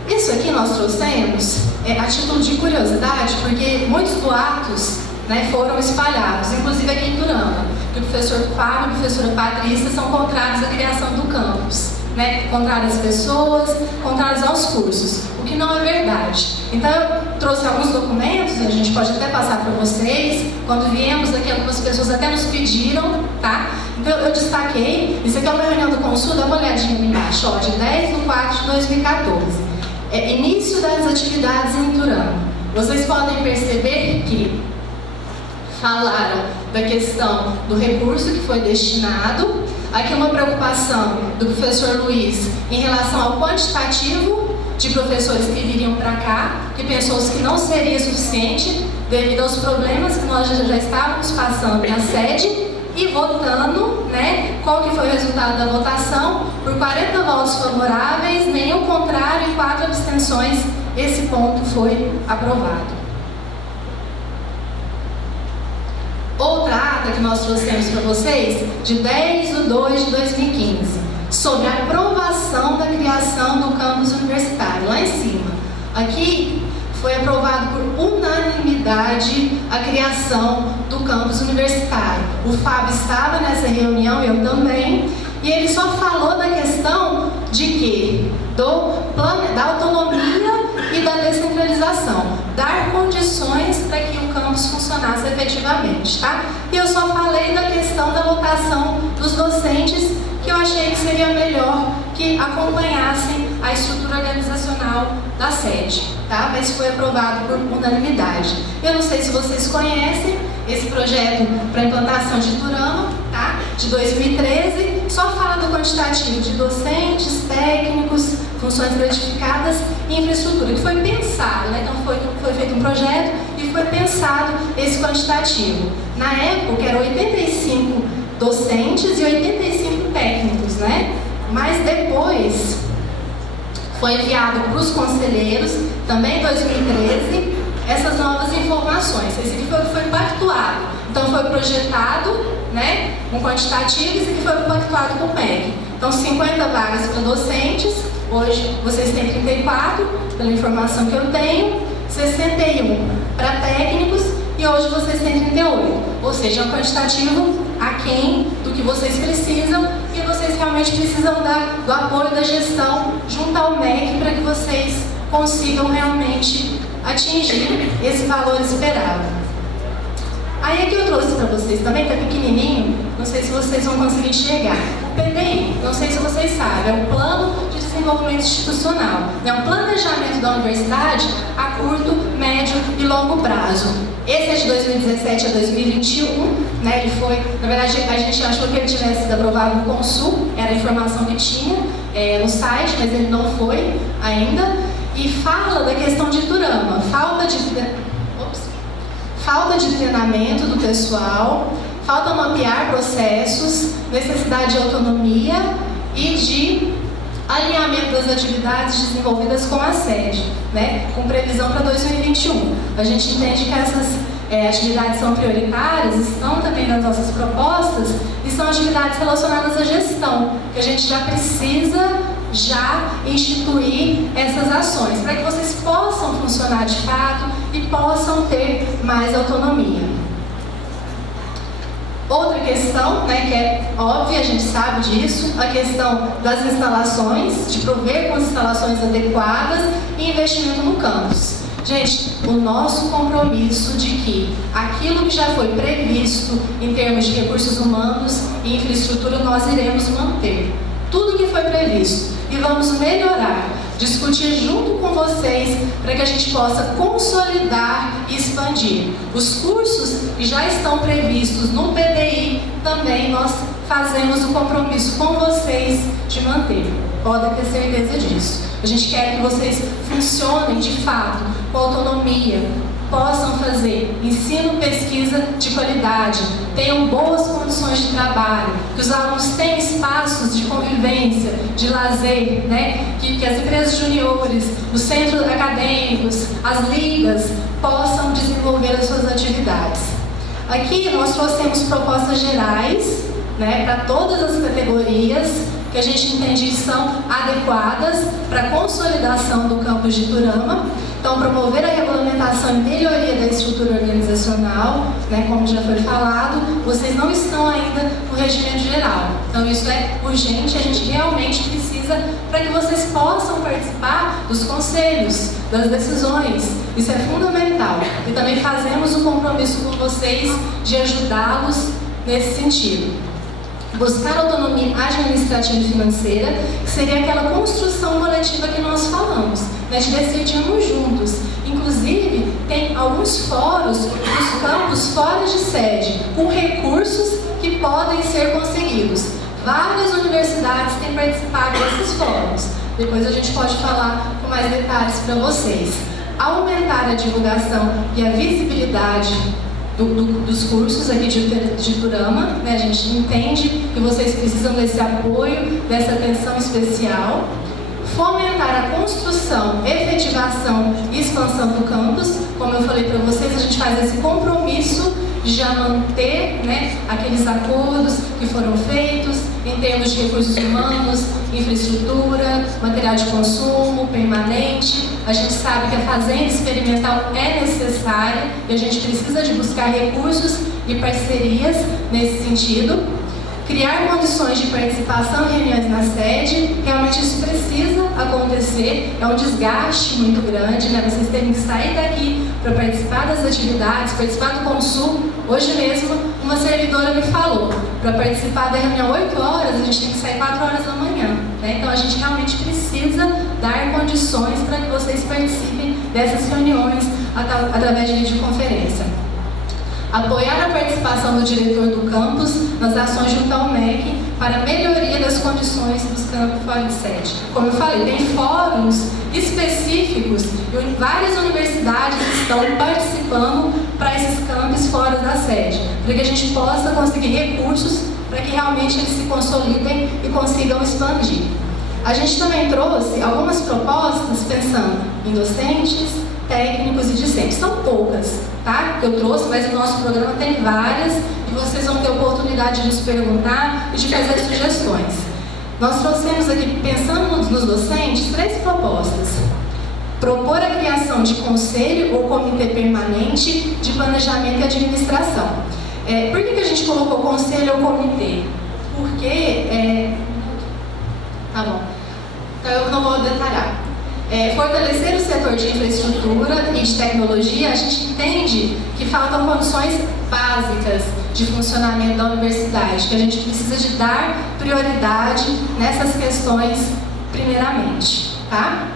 Isso aqui nós trouxemos a título de curiosidade, porque muitos boatos, né, foram espalhados, inclusive aqui em Turama, que o professor Fábio e a professora Patrícia são contrários à criação do campus, né, contrários às pessoas, contrários aos cursos, o que não é verdade. Então eu trouxe alguns documentos, a gente pode até passar para vocês. Quando viemos aqui, algumas pessoas até nos pediram, tá? Então eu destaquei, isso aqui é uma reunião do Consul, dá uma olhadinha ali embaixo, ó, de 10/4/2014. Início das atividades em Turama. Vocês podem perceber que falaram da questão do recurso que foi destinado. Aqui uma preocupação do professor Luiz em relação ao quantitativo de professores que viriam para cá, que pensou que não seria suficiente devido aos problemas que nós já estávamos passando na sede. E votando, né, qual que foi o resultado da votação? Por 40 votos favoráveis, nenhum contrário e 4 abstenções, esse ponto foi aprovado. Outra ata que nós trouxemos para vocês, de 10/2/2015, sobre a aprovação da criação do campus universitário, lá em cima. Aqui foi aprovado por unanimidade a criação do campus universitário. O Fábio estava nessa reunião, eu também, e ele só falou da questão de quê? Da autonomia e da descentralização, dar condições para que o campus funcionasse efetivamente, tá? E eu só falei da questão da lotação dos docentes, que eu achei que seria melhor que acompanhassem a estrutura organizacional da sede, tá? Mas foi aprovado por unanimidade. Eu não sei se vocês conhecem esse projeto para implantação de Turama, tá? De 2013, só fala do quantitativo de docentes, técnicos, funções gratificadas e infraestrutura, que foi pensado, né? Então foi feito um projeto e foi pensado esse quantitativo. Na época eram 85 docentes e 85 técnicos, né? Mas depois foi enviado para os conselheiros, também em 2013, essas novas informações. Esse aqui foi pactuado. Então foi projetado, né, um quantitativo, e esse aqui foi pactuado com o MEC. Então 50 vagas para docentes, hoje vocês têm 34, pela informação que eu tenho, 61 para técnicos e hoje vocês têm 38. Ou seja, é um quantitativo aquém do que vocês precisam e vocês realmente precisam do apoio da gestão junto ao MEC para que vocês consigam realmente atingir esse valor esperado. Aí aqui eu trouxe para vocês também, tá pequenininho, não sei se vocês vão conseguir enxergar. O PDI, não sei se vocês sabem, é o Plano de Desenvolvimento Institucional. É um planejamento da universidade a curto, médio e longo prazo. Esse é de 2017 a 2021, né? Ele foi, na verdade, a gente achou que ele tivesse sido aprovado no Consul, era a informação que tinha no site, mas ele não foi ainda. E fala da questão de Turama, falta de treinamento do pessoal, falta mapear processos, necessidade de autonomia e de alinhamento das atividades desenvolvidas com a sede, né, com previsão para 2021. A gente entende que essas atividades são prioritárias, estão também nas nossas propostas, e são atividades relacionadas à gestão, que a gente já precisa instituir essas ações, para que vocês possam funcionar de fato e possam ter mais autonomia. Outra questão, né, que é óbvia, a gente sabe disso, a questão das instalações, de prover com instalações adequadas e investimento no campus. Gente, o nosso compromisso de que aquilo que já foi previsto em termos de recursos humanos e infraestrutura nós iremos manter. Tudo que foi previsto e vamos melhorar, discutir junto com vocês para que a gente possa consolidar e expandir. Os cursos que já estão previstos no PDI também nós fazemos o compromisso com vocês de manter. Podem ter certeza disso. A gente quer que vocês funcionem de fato, com autonomia, possam fazer ensino, pesquisa de qualidade, tenham boas condições de trabalho, que os alunos tenham espaços de convivência, de lazer, né? que as empresas juniores, os centros acadêmicos, as ligas possam desenvolver as suas atividades. Aqui nós trouxemos propostas gerais, né, para todas as categorias que a gente entende que são adequadas para a consolidação do campus de Iturama. Então, promover a regulamentação e melhoria da estrutura organizacional, né, como já foi falado, vocês não estão ainda no regimento geral. Então, isso é urgente, a gente realmente precisa para que vocês possam participar dos conselhos, das decisões. Isso é fundamental. E também fazemos um compromisso com vocês de ajudá-los nesse sentido. Buscar autonomia administrativa e financeira, que seria aquela construção coletiva que nós falamos, né, de decidirmos juntos. Inclusive, tem alguns fóruns dos campos fora de sede, com recursos que podem ser conseguidos. Várias universidades têm participado desses fóruns. Depois a gente pode falar com mais detalhes para vocês. Aumentar a divulgação e a visibilidade dos cursos aqui de Iturama, né? A gente entende que vocês precisam desse apoio, dessa atenção especial. Fomentar a construção, efetivação e expansão do campus. Como eu falei para vocês, a gente faz esse compromisso de já manter, né, aqueles acordos que foram feitos em termos de recursos humanos, infraestrutura, material de consumo permanente. A gente sabe que a fazenda experimental é necessária e a gente precisa de buscar recursos e parcerias nesse sentido. Criar condições de participação em reuniões na sede, realmente isso precisa acontecer, é um desgaste muito grande, né? Vocês têm que sair daqui para participar das atividades, participar do consumo. Hoje mesmo, uma servidora me falou, para participar da reunião 8 horas, a gente tem que sair 4 horas da manhã, né? Então a gente realmente precisa dar condições para que vocês participem dessas reuniões através de videoconferência. Apoiar a participação do diretor do campus nas ações junto ao MEC para a melhoria das condições dos campos fora de sede. Como eu falei, tem fóruns específicos e várias universidades estão participando para esses campos fora da sede, para que a gente possa conseguir recursos para que realmente eles se consolidem e consigam expandir. A gente também trouxe algumas propostas pensando em docentes, técnicos e discentes. São poucas, tá? Que eu trouxe, mas o nosso programa tem várias e vocês vão ter oportunidade de nos perguntar e de fazer sugestões. Nós trouxemos aqui, pensando nos docentes, 3 propostas. Propor a criação de conselho ou comitê permanente de planejamento e administração. Por que a gente colocou conselho ou comitê? Porque... Tá bom. Então eu não vou detalhar. Fortalecer o setor de infraestrutura e de tecnologia, a gente entende que faltam condições básicas de funcionamento da universidade, que a gente precisa de dar prioridade nessas questões primeiramente, tá?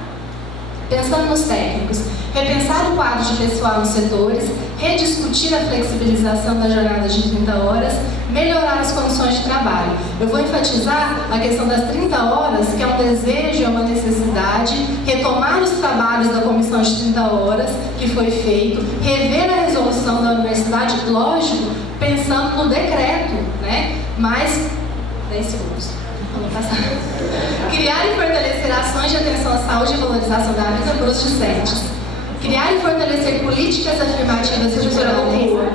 Pensando nos técnicos, repensar o quadro de pessoal nos setores, rediscutir a flexibilização da jornada de 30 horas, melhorar as condições de trabalho. Eu vou enfatizar a questão das 30 horas, que é um desejo, é uma necessidade, retomar os trabalhos da comissão de 30 horas, que foi feito, rever a resolução da universidade, lógico, pensando no decreto, né? Mas, 10 segundos. Vamos passar. Criar e fortalecer ações de atenção à saúde e valorização da vida para os discentes. Criar e fortalecer políticas afirmativas de permanência.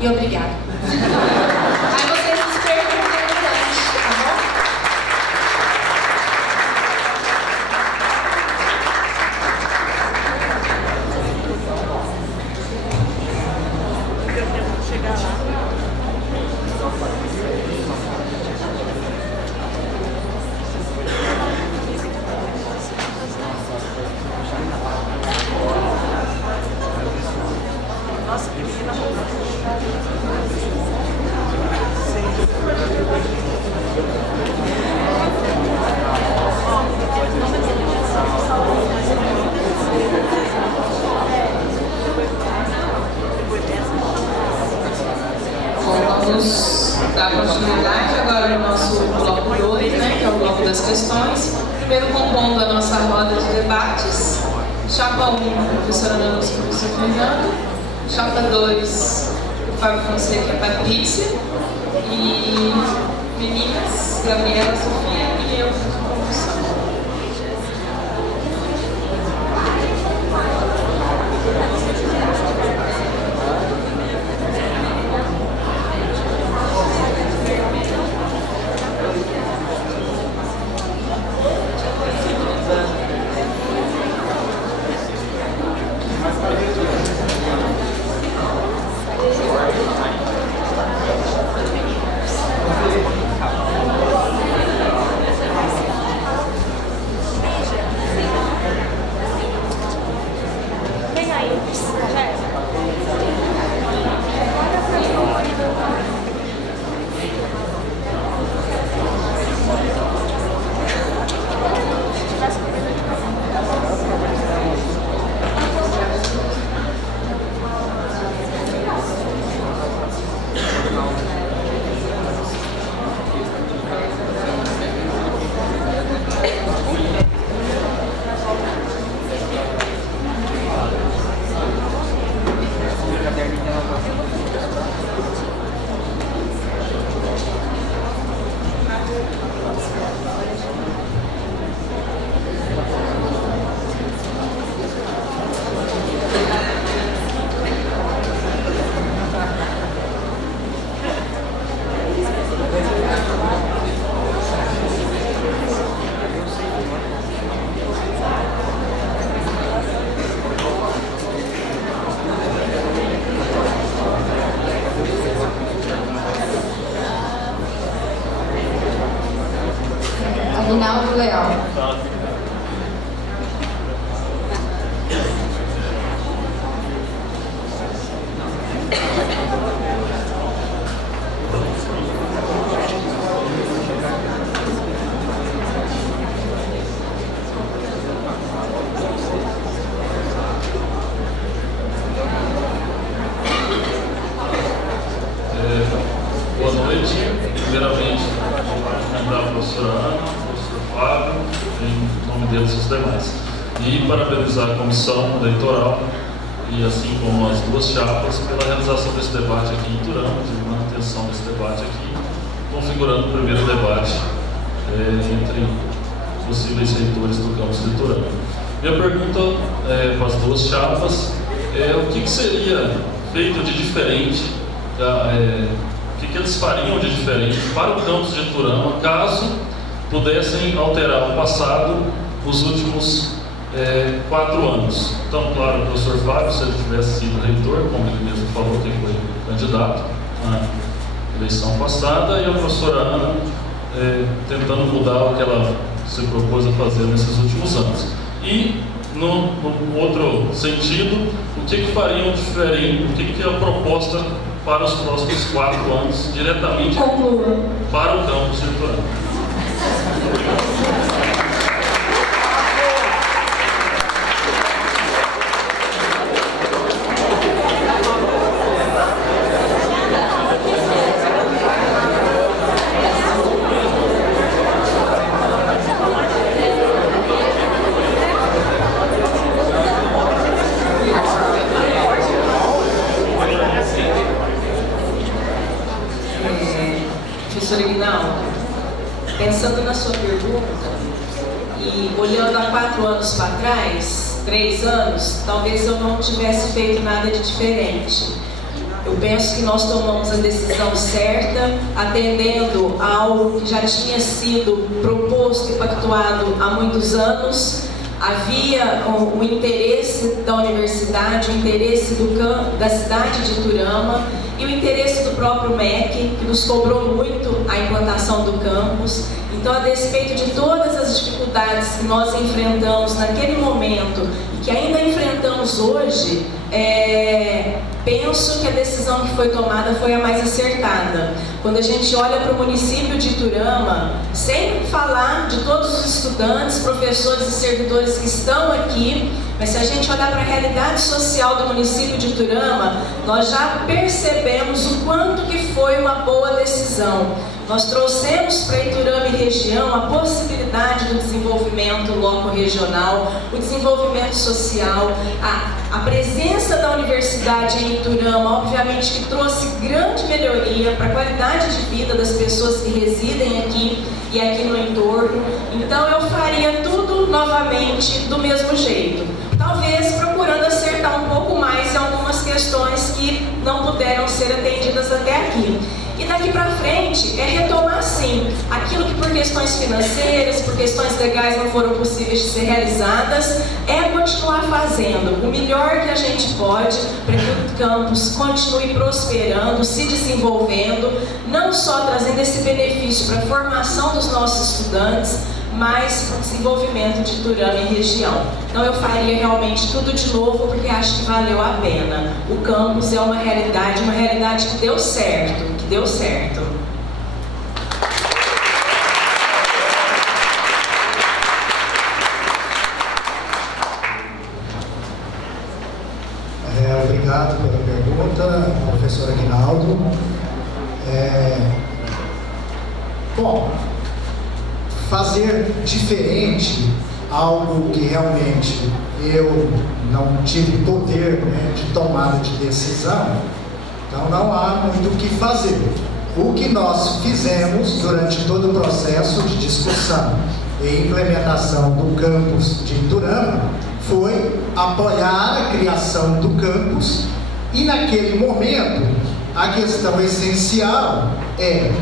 E obrigada. Aí vocês nos perguntam durante, tá bom? dar continuidade agora no nosso bloco 2, né, que é o bloco das questões. Primeiro compondo a nossa roda de debates. Chapa 1, professora Ana Lúcia e professor Fernando. Chapa 2, Fábio Fonseca e a Patrícia. E meninas, Gabriela, Sofia e eu, condução. Aguinaldo Leal. Boa noite. Primeiramente, cumprimentar a professora Ana, o professor Fábio, em nome deles e os demais. E parabenizar a comissão eleitoral e assim como as duas chapas pela realização desse debate aqui em Iturama, de manutenção desse debate aqui, configurando o primeiro debate entre possíveis reitores do campus de Iturama. Minha pergunta para as duas chapas é o que seria feito de diferente, o que eles fariam de diferente para o campus de Iturama caso pudessem alterar o passado, os últimos 4 anos. Então, claro, o professor Fábio, se ele tivesse sido reitor, como ele mesmo falou que foi candidato na eleição passada, e a professora Ana tentando mudar o que ela se propôs a fazer nesses últimos anos. E, no outro sentido, o que fariam diferente, o que é a proposta para os próximos 4 anos, diretamente para o campus de Iturama? Pensando na sua pergunta e olhando há 4 anos para trás, 3 anos, talvez eu não tivesse feito nada de diferente. Eu penso que nós tomamos a decisão certa, atendendo a algo que já tinha sido proposto e pactuado há muitos anos. Havia o interesse da universidade, o interesse da cidade de Iturama e o interesse do próprio MEC, que nos cobrou muito a implantação do campus. Então, a despeito de todas as dificuldades que nós enfrentamos naquele momento e que ainda enfrentamos hoje, penso que a decisão que foi tomada foi a mais acertada. Quando a gente olha para o município de Iturama, sem falar de todos os estudantes, professores e servidores que estão aqui, mas se a gente olhar para a realidade social do município de Iturama, nós já percebemos o quanto que foi uma boa decisão. Nós trouxemos para Iturama e região a possibilidade do desenvolvimento loco-regional, o desenvolvimento social, a presença da universidade em Iturama, obviamente que trouxe grande melhoria para a qualidade de vida das pessoas que residem aqui e aqui no entorno. Então eu faria tudo novamente do mesmo jeito, talvez procurando acertar um pouco mais em algumas questões que não puderam ser atendidas até aqui. E daqui para frente é retomar sim aquilo que por questões financeiras, por questões legais não foram possíveis de ser realizadas, é continuar fazendo o melhor que a gente pode para que o campus continue prosperando, se desenvolvendo, não só trazendo esse benefício para a formação dos nossos estudantes, mas para o desenvolvimento de Iturama e região. Então eu faria realmente tudo de novo porque acho que valeu a pena. O campus é uma realidade que deu certo, Obrigado pela pergunta, professor Aguinaldo. Bom, fazer diferente algo que realmente eu não tive poder, né, de tomada de decisão, então não há muito o que fazer. O que nós fizemos durante todo o processo de discussão e implementação do campus de Iturama foi apoiar a criação do campus, e naquele momento a questão essencial é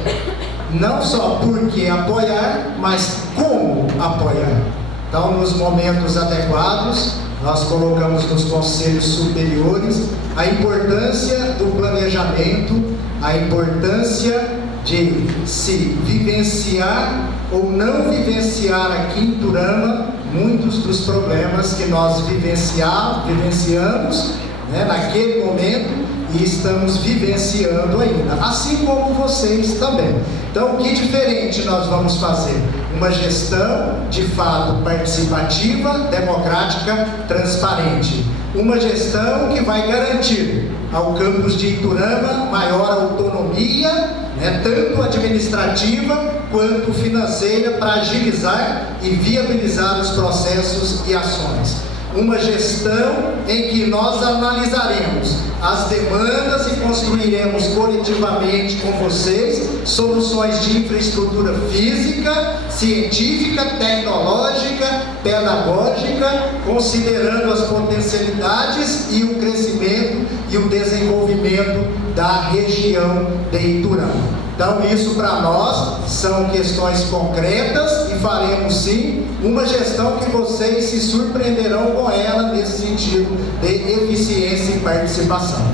não só por que apoiar, mas como apoiar. Então, nos momentos adequados, nós colocamos nos conselhos superiores a importância do planejamento, a importância de se vivenciar ou não vivenciar aqui em Iturama muitos dos problemas que nós vivenciamos, né, naquele momento, e estamos vivenciando ainda, assim como vocês também. Então, o que diferente nós vamos fazer? Uma gestão, de fato, participativa, democrática, transparente. Uma gestão que vai garantir ao campus de Iturama maior autonomia, né, tanto administrativa quanto financeira, para agilizar e viabilizar os processos e ações. Uma gestão em que nós analisaremos as demandas e construiremos coletivamente com vocês soluções de infraestrutura física, científica, tecnológica, pedagógica, considerando as potencialidades e o crescimento e o desenvolvimento da região de Iturama. Então, isso para nós são questões concretas e faremos sim uma gestão que vocês se surpreenderão com ela nesse sentido de eficiência e participação.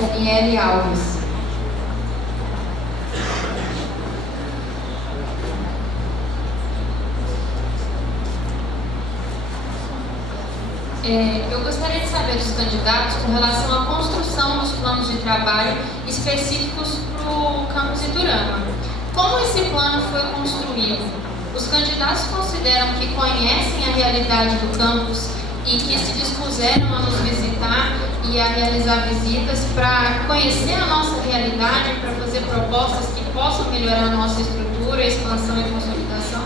Daniele Alves. Eu gostaria de saber dos candidatos com relação à construção dos planos de trabalho específicos para o campus Iturama. Como esse plano foi construído? Os candidatos consideram que conhecem a realidade do campus e que se dispuseram a nos visitar e a realizar visitas para conhecer a nossa realidade, para fazer propostas que possam melhorar a nossa estrutura, expansão e consolidação?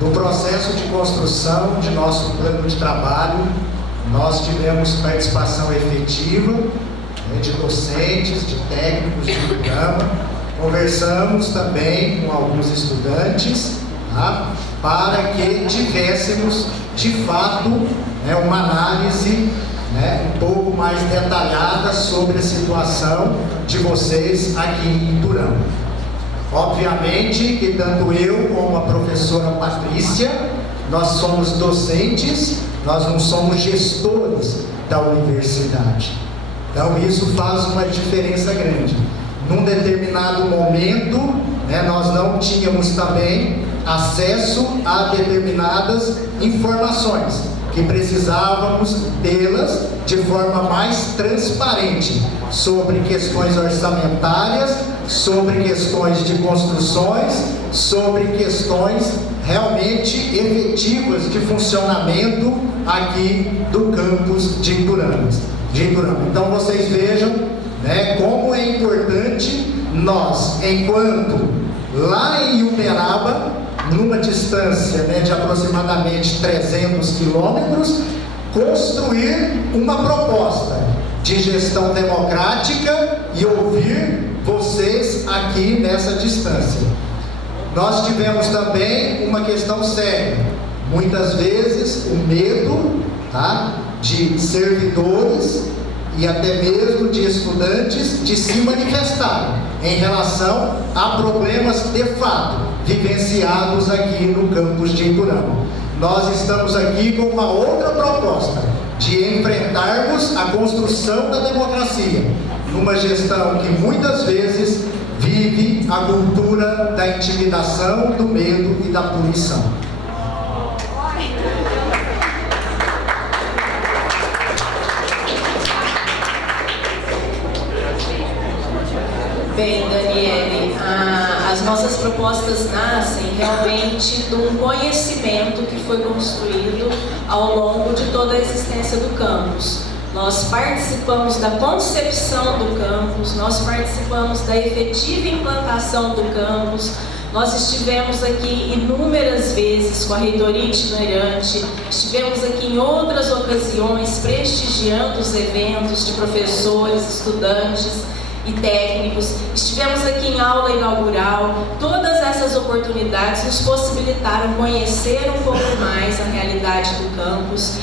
No processo de construção de nosso plano de trabalho, nós tivemos participação efetiva, né, de docentes, de técnicos de Iturama. Conversamos também com alguns estudantes, tá, para que tivéssemos, de fato, né, uma análise, né, um pouco mais detalhada sobre a situação de vocês aqui em Iturama. Obviamente que tanto eu como a professora Patrícia, nós somos docentes, nós não somos gestores da universidade. Então isso faz uma diferença grande. Num determinado momento, né, nós não tínhamos também acesso a determinadas informações, que precisávamos tê-las de forma mais transparente sobre questões orçamentárias, sobre questões de construções, sobre questões realmente efetivas de funcionamento aqui do campus de Iturama. Então vocês vejam, né, como é importante nós, enquanto lá em Uberaba, numa distância, né, de aproximadamente 300 quilômetros, construir uma proposta de gestão democrática e ouvir vocês aqui nessa distância. Nós tivemos também uma questão séria, muitas vezes o medo, tá, de servidores e até mesmo de estudantes de se manifestarem em relação a problemas de fato vivenciados aqui no campus de Iturama. Nós estamos aqui com uma outra proposta de enfrentarmos a construção da democracia numa gestão que muitas vezes vive a cultura da intimidação, do medo e da punição. Bem, Daniele, as nossas propostas nascem realmente de um conhecimento que foi construído ao longo de toda a existência do campus. Nós participamos da concepção do campus, nós participamos da efetiva implantação do campus, nós estivemos aqui inúmeras vezes com a reitoria itinerante, estivemos aqui em outras ocasiões prestigiando os eventos de professores, estudantes e técnicos, estivemos aqui em aula inaugural. Todas essas oportunidades nos possibilitaram conhecer um pouco mais a realidade do campus.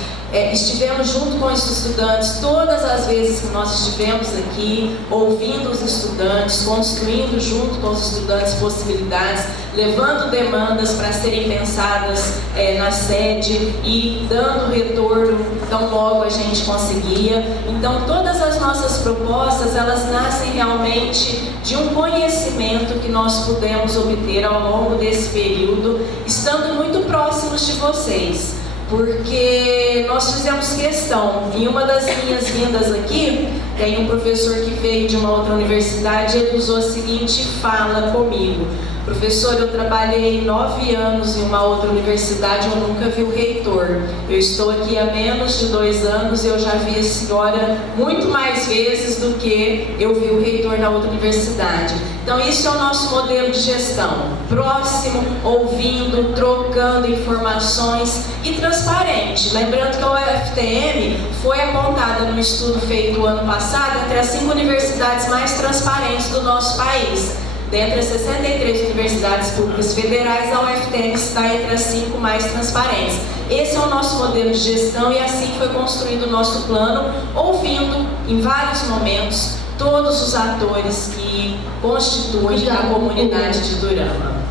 Estivemos junto com os estudantes todas as vezes que nós estivemos aqui, ouvindo os estudantes, construindo junto com os estudantes possibilidades, levando demandas para serem pensadas na sede e dando retorno tão logo a gente conseguia. Então todas as nossas propostas, elas nascem realmente de um conhecimento que nós pudemos obter ao longo desse período, estando muito próximos de vocês. Porque nós fizemos questão, em uma das minhas vindas aqui, tem um professor que veio de uma outra universidade e ele usou a seguinte fala comigo: professor, eu trabalhei 9 anos em uma outra universidade, eu nunca vi o reitor. Eu estou aqui há menos de 2 anos e eu já vi a senhora muito mais vezes do que eu vi o reitor na outra universidade. Então isso é o nosso modelo de gestão, próximo, ouvindo, trocando informações e transparente. Lembrando que a UFTM foi apontada no estudo feito o ano passado entre as 5 universidades mais transparentes do nosso país. Dentre as 63 universidades públicas federais, a UFTM está entre as 5 mais transparentes. Esse é o nosso modelo de gestão e assim foi construído o nosso plano, ouvindo em vários momentos todos os atores que constituem a comunidade de Iturama.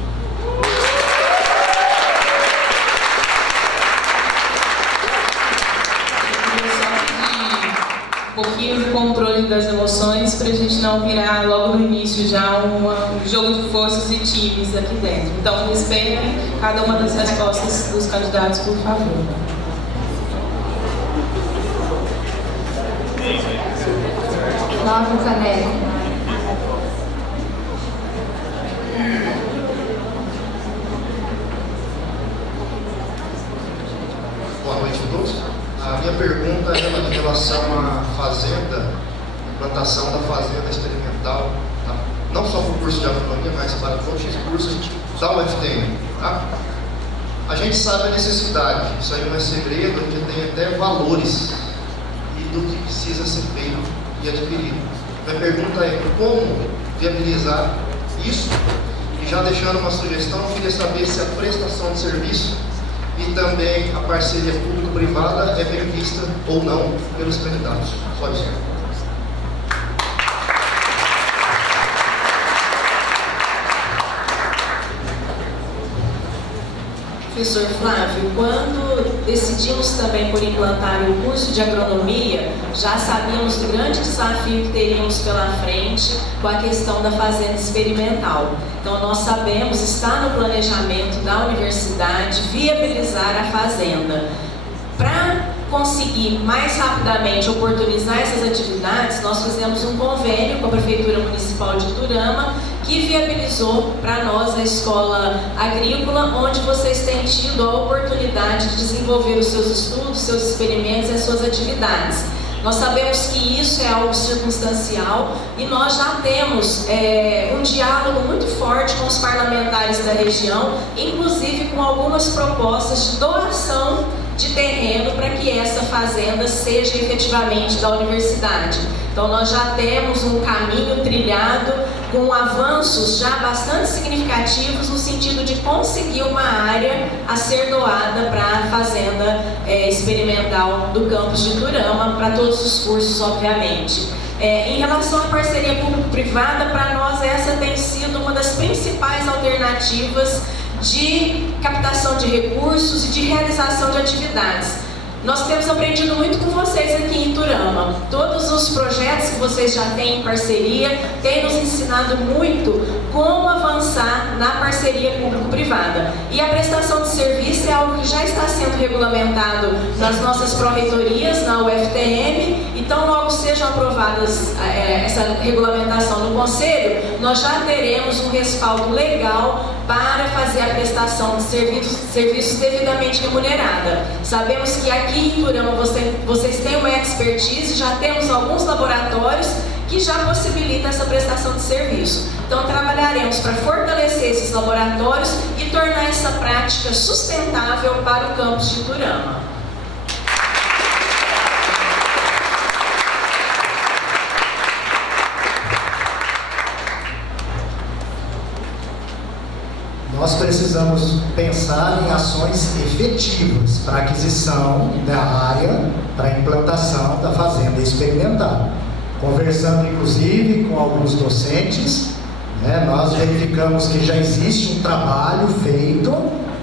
Um pouquinho de controle das emoções para a gente não virar logo no início já um jogo de forças e times aqui dentro. Então respeitem cada uma das respostas dos candidatos, por favor. Flávio Caneco. Boa noite a todos. A minha pergunta é em relação à fazenda, implantação da fazenda experimental, tá? Não só para o curso de agronomia, mas para todos os cursos da UFTM. Tá? A gente sabe a necessidade, isso aí não é segredo, a gente tem até valores e do que precisa ser feito e adquirido. Minha pergunta é como viabilizar isso? E já deixando uma sugestão, eu queria saber se a prestação de serviço e também a parceria público-privada é bem vista ou não pelos candidatos. Só isso. Professor Flávio, quando decidimos também por implantar o curso de agronomia, já sabíamos do grande desafio que teríamos pela frente com a questão da fazenda experimental. Então nós sabemos, está no planejamento da universidade viabilizar a fazenda. Para conseguir mais rapidamente oportunizar essas atividades, nós fizemos um convênio com a Prefeitura Municipal de Iturama, que viabilizou para nós a escola agrícola, onde vocês têm tido a oportunidade de desenvolver os seus estudos, seus experimentos e as suas atividades. Nós sabemos que isso é algo circunstancial e nós já temos um diálogo muito forte com os parlamentares da região, inclusive com algumas propostas de doação de terreno para que essa fazenda seja efetivamente da universidade. Então nós já temos um caminho trilhado com avanços já bastante significativos no sentido de conseguir uma área a ser doada para a fazenda experimental do campus de Iturama, para todos os cursos, obviamente. Em relação à parceria público-privada, para nós essa tem sido uma das principais alternativas de captação de recursos e de realização de atividades. Nós temos aprendido muito com vocês aqui em Iturama. Todos os projetos que vocês já têm em parceria têm nos ensinado muito como avançar na parceria público-privada. E a prestação de serviço é algo que já está sendo regulamentado nas nossas pró-reitorias, na UFTM. Então, logo sejam aprovadas essa regulamentação no Conselho, nós já teremos um respaldo legal para fazer a prestação de serviços devidamente remunerada. Sabemos que aqui em Iturama vocês têm uma expertise, já temos alguns laboratórios que já possibilitam essa prestação de serviço. Então trabalharemos para fortalecer esses laboratórios e tornar essa prática sustentável para o campus de Iturama. Nós precisamos pensar em ações efetivas para a aquisição da área, para a implantação da fazenda experimental. Conversando inclusive com alguns docentes, nós verificamos que já existe um trabalho feito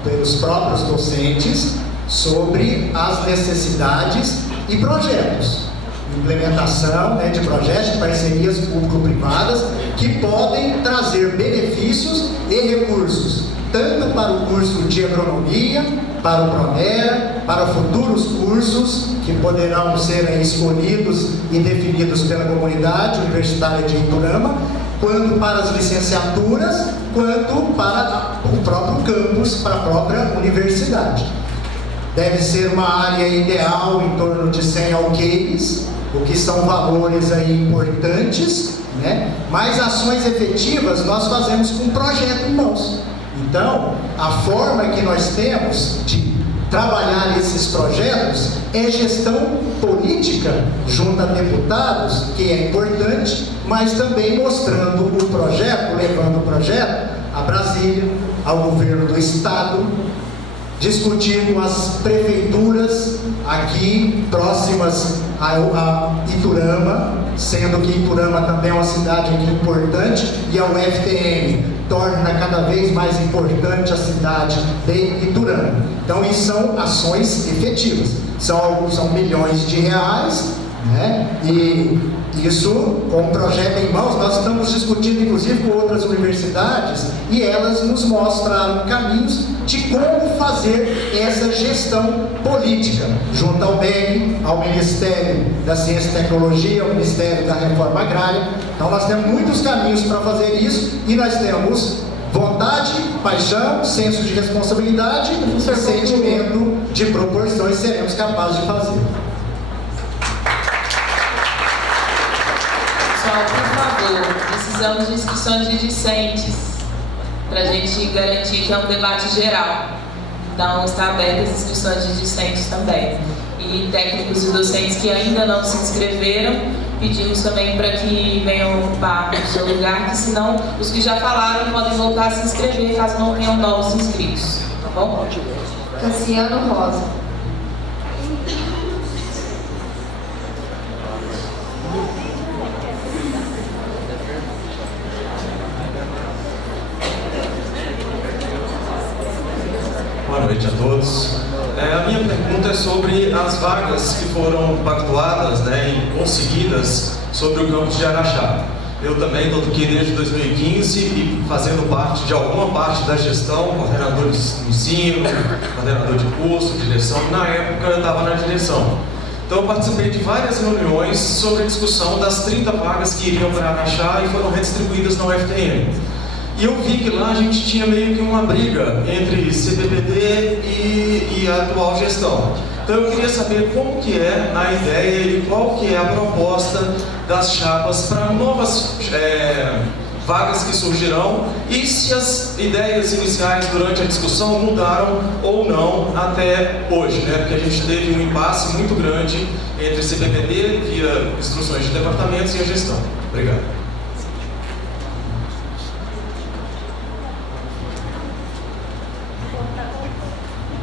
pelos próprios docentes sobre as necessidades e projetos. Implementação de projetos de parcerias público-privadas que podem trazer benefícios e recursos, tanto para o curso de agronomia, para o PRONER, para futuros cursos que poderão ser escolhidos e definidos pela comunidade universitária de Iturama, quanto para as licenciaturas, quanto para o próprio campus, para a própria universidade. Deve ser uma área ideal em torno de 100 alqueires, o que são valores aí importantes, mas ações efetivas nós fazemos com um projeto em mãos. Então, a forma que nós temos de trabalhar esses projetos é gestão política junto a deputados, que é importante, mas também mostrando o projeto, levando o projeto a Brasília, ao governo do estado, discutir com as prefeituras aqui próximas a Iturama, sendo que Iturama também é uma cidade aqui importante e a UFTM torna cada vez mais importante a cidade de Iturama. Então isso são ações efetivas, são milhões de reais, e isso, com o projeto em mãos, nós estamos discutindo inclusive com outras universidades e elas nos mostraram caminhos de como fazer essa gestão política, junto ao MEC, ao Ministério da Ciência e Tecnologia, ao Ministério da Reforma Agrária. Então nós temos muitos caminhos para fazer isso e nós temos vontade, paixão, senso de responsabilidade e sentimento de proporções, seremos capazes de fazer. Pessoal, por favor, precisamos de inscrições de discentes para a gente garantir que é um debate geral. Então, está abertas as inscrições de discentes também. E técnicos e docentes que ainda não se inscreveram, pedimos também para que venham ocupar o seu lugar, que senão os que já falaram podem voltar a se inscrever caso não tenham novos inscritos. Tá bom? Cassiano Rosa. Boa noite a todos. A minha pergunta é sobre as vagas que foram pactuadas e conseguidas sobre o campus de Araxá. Eu também estou aqui desde 2015 e fazendo parte de alguma parte da gestão, coordenador de ensino, coordenador de curso, direção. Na época eu estava na direção. Então eu participei de várias reuniões sobre a discussão das 30 vagas que iriam para Araxá e foram redistribuídas na UFTM. E eu vi que lá a gente tinha meio que uma briga entre CPPD e a atual gestão. Então eu queria saber como que é a ideia e qual que é a proposta das chapas para novas vagas que surgirão e se as ideias iniciais durante a discussão mudaram ou não até hoje, né? Porque a gente teve um impasse muito grande entre CPPD, via instruções de departamentos, e a gestão. Obrigado.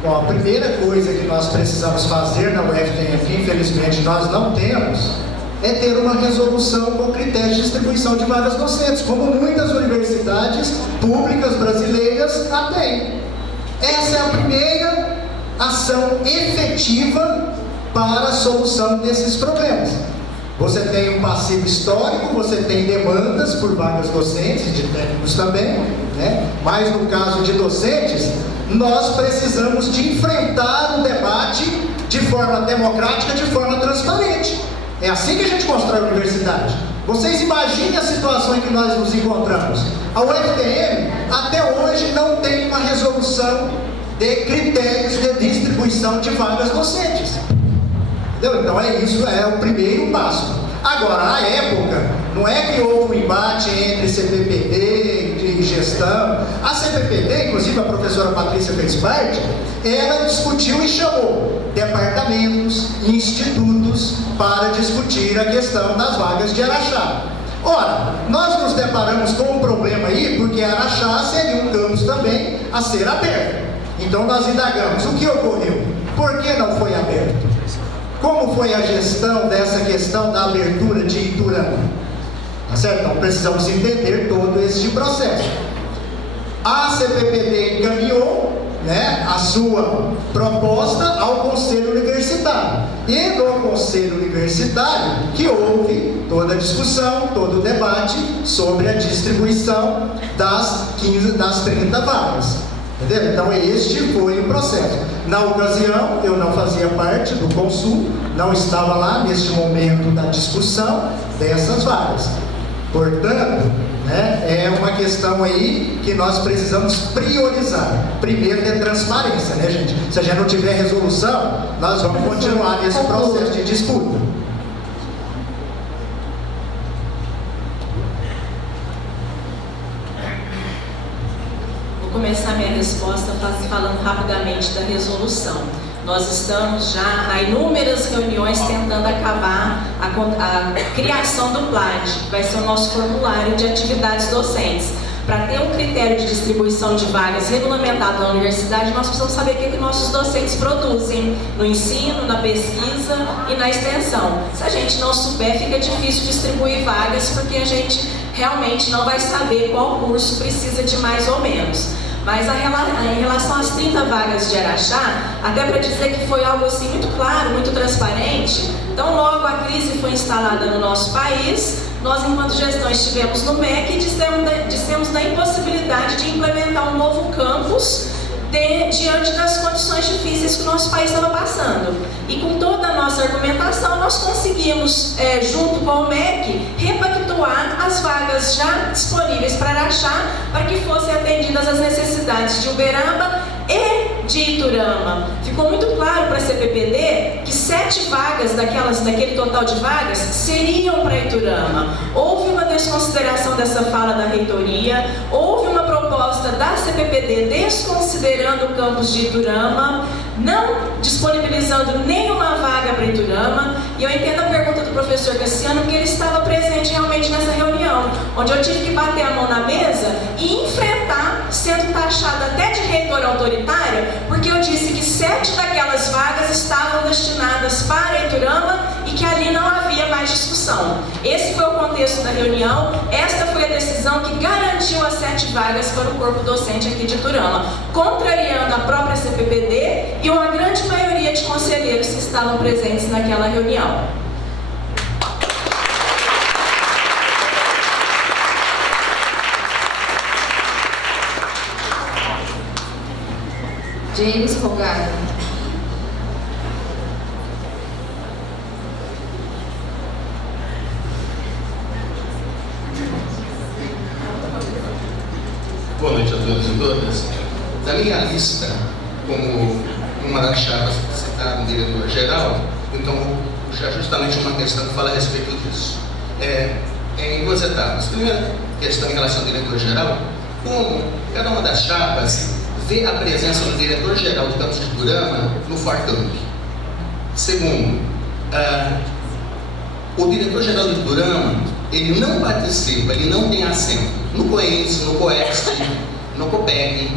Bom, a primeira coisa que nós precisamos fazer na UFTM, que infelizmente nós não temos, é ter uma resolução com critérios de distribuição de vagas docentes, como muitas universidades públicas brasileiras a têm. Essa é a primeira ação efetiva para a solução desses problemas. Você tem um passivo histórico, você tem demandas por vagas docentes e de técnicos também, né? Mas no caso de docentes, nós precisamos de enfrentar o debate de forma democrática, de forma transparente. É assim que a gente constrói a universidade. Vocês imaginem a situação em que nós nos encontramos. A UFTM, até hoje, não tem uma resolução de critérios de distribuição de vagas docentes. Entendeu? Então isso é o primeiro passo. Agora, na época, não é que houve um embate entre CPPD e gestão. A CPPD, inclusive a professora Patrícia fez parte, ela discutiu e chamou departamentos, institutos para discutir a questão das vagas de Araxá. Ora, nós nos deparamos com um problema aí, porque Araxá seria um campus também a ser aberto. Então nós indagamos, o que ocorreu? Por que não foi aberto? Como foi a gestão dessa questão da abertura de Iturama? Tá certo? Então precisamos entender todo esse processo. A CPPD encaminhou, né, a sua proposta ao Conselho Universitário. E no Conselho Universitário que houve toda a discussão, todo o debate sobre a distribuição das 30 vagas. Entendeu? Então este foi o processo. Na ocasião, eu não fazia parte do Consul, não estava lá neste momento da discussão dessas vagas. Portanto, né, é uma questão aí que nós precisamos priorizar. Primeiro é transparência, né, gente? Se a gente não tiver resolução, nós vamos continuar nesse processo de disputa. Vou começar minha resposta falando rapidamente da resolução. Nós estamos já há inúmeras reuniões tentando acabar a criação do PLAD, que vai ser o nosso formulário de atividades docentes. Para ter um critério de distribuição de vagas regulamentado na universidade, nós precisamos saber o que nossos docentes produzem no ensino, na pesquisa e na extensão. Se a gente não souber, fica difícil distribuir vagas, porque a gente realmente não vai saber qual curso precisa de mais ou menos. Mas em relação às 30 vagas de Araxá, até para dizer que foi algo assim muito claro, muito transparente, então logo a crise foi instalada no nosso país, nós enquanto gestão estivemos no MEC e dissemos da impossibilidade de implementar um novo campus diante das condições difíceis que o nosso país estava passando. E com toda a nossa argumentação, nós conseguimos, junto com o MEC, repactuar as vagas já disponíveis para Araxá, para que fossem atendidas as necessidades de Uberaba e de Iturama. Ficou muito claro para a CPPD que 7 vagas daquele total de vagas seriam para Iturama. Houve uma desconsideração dessa fala da reitoria, houve uma proposta da CPPD desconsiderando o campus de Iturama, não disponibilizando nenhuma vaga para Iturama, e eu entendo a pergunta do professor Cassiano, porque ele estava presente realmente nessa reunião, onde eu tive que bater a mão na mesa e enfrentar, sendo taxada até de reitora autoritária, porque eu disse que 7 daquelas vagas estavam destinadas para Iturama e que ali não havia mais discussão. Esse foi o contexto da reunião, esta foi a decisão que garantiu as 7 vagas para o corpo docente aqui de Iturama, contrariando a própria CPPD e uma grande maioria de conselheiros que estavam presentes naquela reunião. James Rogado. Boa noite a todos e todas. Da minha lista, como uma das chaves citada no diretor-geral, então vou puxar justamente uma questão que fala a respeito disso. Em duas etapas. Primeira questão em relação ao diretor-geral, como cada uma das chapas vê a presença do diretor-geral do campus de Iturama no ForCamp. Segundo, o diretor-geral de Iturama, ele não participa, ele não tem assento no COENS, no COEST, no COPEG,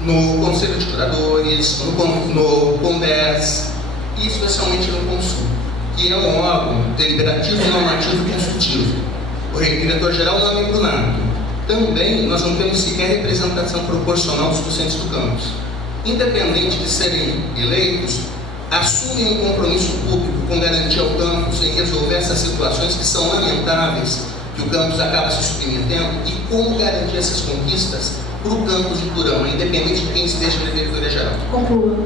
no Conselho de Curadores, no CONDES e especialmente no CONSUL, que é um órgão deliberativo, normativo e consultivo. O diretor-geral não é membro nato. Também nós não temos sequer representação proporcional dos docentes do campus. Independente de serem eleitos, assumem um compromisso público com garantia ao campus em resolver essas situações que são lamentáveis, que o campus acaba se submetendo, e como garantir essas conquistas para o campus de Iturama, independente de quem esteja na diretoria geral. Conclua.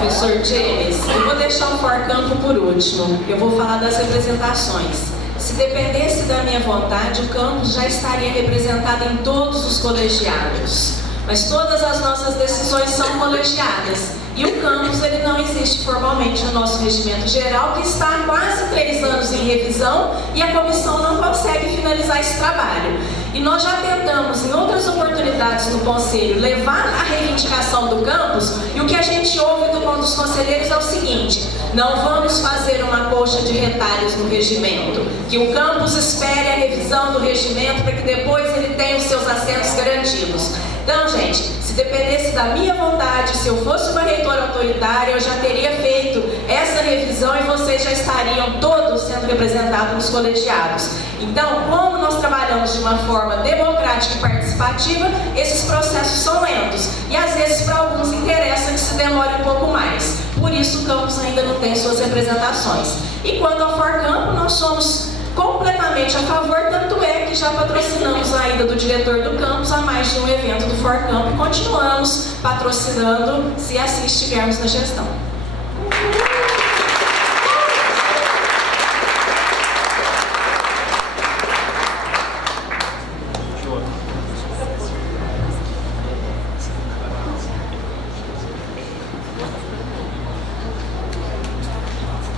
Professor James, eu vou deixar o ForCamp por último. Eu vou falar das representações. Se dependesse da minha vontade, o campus já estaria representado em todos os colegiados. Mas todas as nossas decisões são colegiadas. E o campus ele não existe formalmente no nosso regimento geral, que está há quase 3 anos em revisão e a comissão não consegue finalizar esse trabalho. E nós já tentamos, em outras oportunidades no Conselho, levar a reivindicação do campus, e o que a gente ouve dos conselheiros é o seguinte: não vamos fazer uma colcha de retalhos no regimento, que o campus espere a revisão do regimento para que depois ele tenha os seus assentos garantidos. Então, gente, se dependesse da minha vontade, se eu fosse uma reitora autoritária, eu já teria feito essa revisão e vocês já estariam todos sendo representados nos colegiados. Então, como nós trabalhamos de uma forma democrática e participativa, esses processos são lentos. E às vezes para alguns interessa que se demore um pouco mais. Por isso o campus ainda não tem suas representações. E quanto ao ForCamp, nós somos completamente a favor, tanto é que já patrocinamos a ida do diretor do campus a mais de um evento do ForCamp e continuamos patrocinando se assim estivermos na gestão.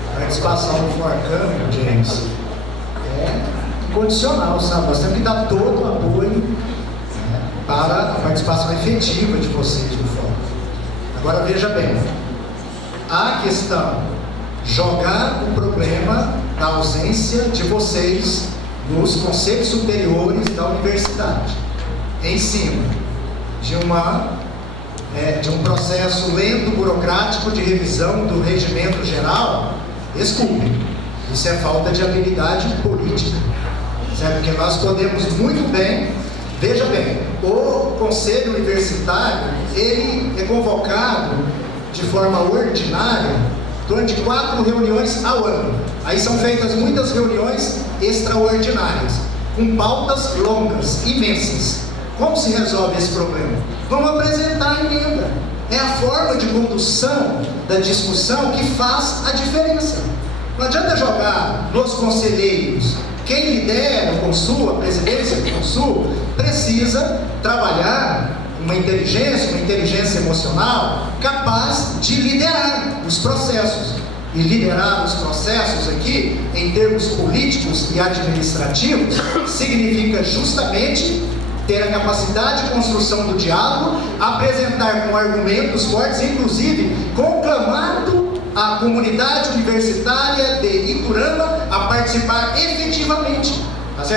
A participação do ForCamp, James, condicional, sabe? Nós temos que dar todo o apoio para a participação efetiva de vocês no fórum. Agora veja bem, a questão, jogar o problema da ausência de vocês nos conselhos superiores da universidade, em cima de um processo lento, burocrático de revisão do regimento geral, desculpe, isso é falta de habilidade política. Certo? Porque nós podemos muito bem, veja bem, o Conselho Universitário, ele é convocado de forma ordinária durante 4 reuniões ao ano. Aí são feitas muitas reuniões extraordinárias, com pautas longas, imensas. Como se resolve esse problema? Vamos apresentar a emenda. É a forma de condução da discussão que faz a diferença. Não adianta jogar nos conselheiros. Quem lidera o CONSUL, a presidência do CONSUL, precisa trabalhar uma inteligência emocional capaz de liderar os processos. E liderar os processos aqui, em termos políticos e administrativos, significa justamente ter a capacidade de construção do diálogo, apresentar com argumentos fortes, inclusive conclamando a comunidade universitária de Iturama a participar efetivamente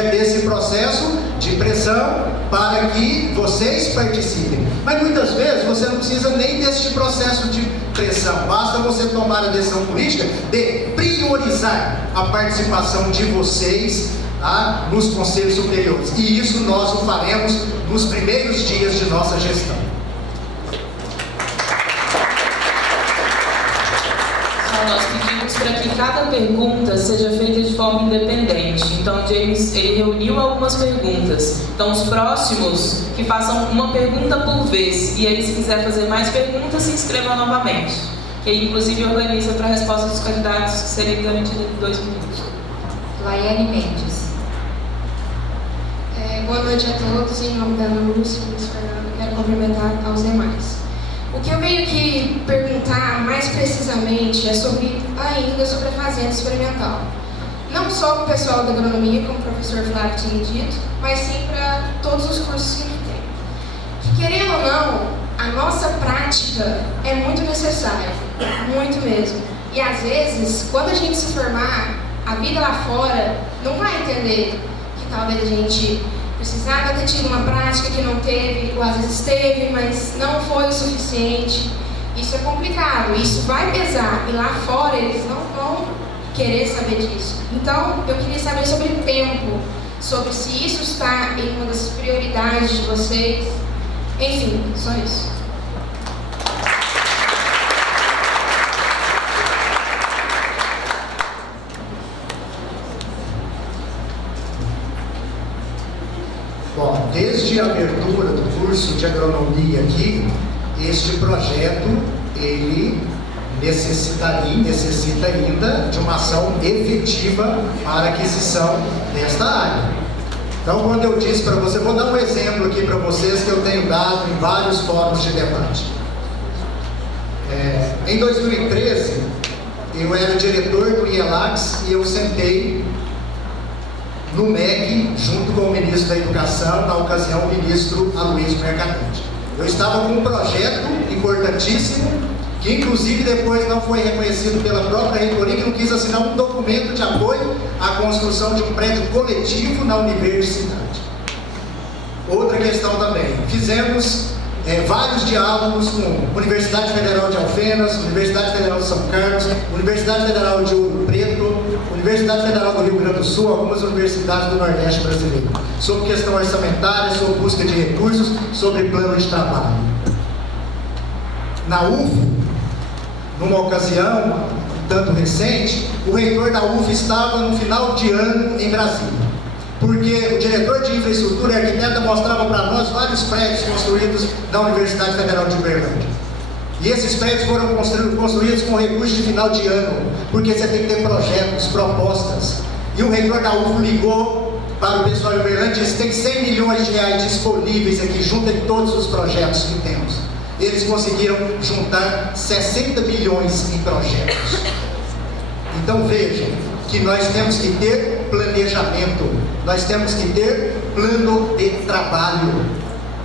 desse processo de pressão para que vocês participem. Mas muitas vezes você não precisa nem desse processo de pressão, basta você tomar a decisão política de priorizar a participação de vocês nos conselhos superiores. E isso nós o faremos nos primeiros dias de nossa gestão. Então, nós pedimos para que cada pergunta seja feita de forma independente. Então, o James, ele reuniu algumas perguntas. Então, os próximos que façam uma pergunta por vez. E aí, se quiser fazer mais perguntas, se inscreva novamente. Que aí, inclusive, organiza para a resposta dos candidatos, que seria garantida em 2 minutos. Laiane Mendes. Boa noite a todos. Em nome da Ana Lúcia, Luiz Fernando, quero cumprimentar aos demais. O que eu venho aqui perguntar mais precisamente é ainda sobre a fazenda experimental. Não só para o pessoal da agronomia, como o professor Flávio tinha dito, mas sim para todos os cursos que tem. Que, querendo ou não, a nossa prática é muito necessária, muito mesmo. E às vezes, quando a gente se formar, a vida lá fora não vai entender que talvez a gente precisava ter tido uma prática que não teve, ou às vezes teve, mas não foi o suficiente. Isso é complicado, isso vai pesar, e lá fora eles não vão querer saber disso. Então, eu queria saber sobre tempo, sobre se isso está em uma das prioridades de vocês. Enfim, só isso. Bom, desde a abertura do curso de agronomia aqui, este projeto, ele necessita ainda de uma ação efetiva para a aquisição desta área. Então, quando eu disse para você, vou dar um exemplo aqui para vocês que eu tenho dado em vários fóruns de debate. Em 2013, eu era diretor do IELAX e eu sentei no MEC, junto com o ministro da Educação, na ocasião o ministro Aloysio Mercadante. Eu estava com um projeto importantíssimo, que inclusive depois não foi reconhecido pela própria reitoria, que não quis assinar um documento de apoio à construção de um prédio coletivo na universidade. Outra questão também, fizemos vários diálogos com Universidade Federal de Alfenas, Universidade Federal de São Carlos, Universidade Federal de Ouro Preto, Universidade Federal do Rio Grande do Sul, algumas universidades do Nordeste brasileiro, sobre questão orçamentária, sobre busca de recursos, sobre plano de trabalho. Na UF, numa ocasião, tanto recente, o reitor da UF estava no final de ano em Brasília, porque o diretor de infraestrutura e arquiteta mostrava para nós vários prédios construídos na Universidade Federal de Uberlândia. E esses prédios foram construídos com recursos de final de ano, porque você tem que ter projetos, propostas. E o reitor da UF ligou para o pessoal de Uberlândia e disse: tem 100 milhões de reais disponíveis aqui, junto em todos os projetos que temos. Eles conseguiram juntar 60 milhões em projetos. Então vejam que nós temos que ter planejamento, nós temos que ter plano de trabalho.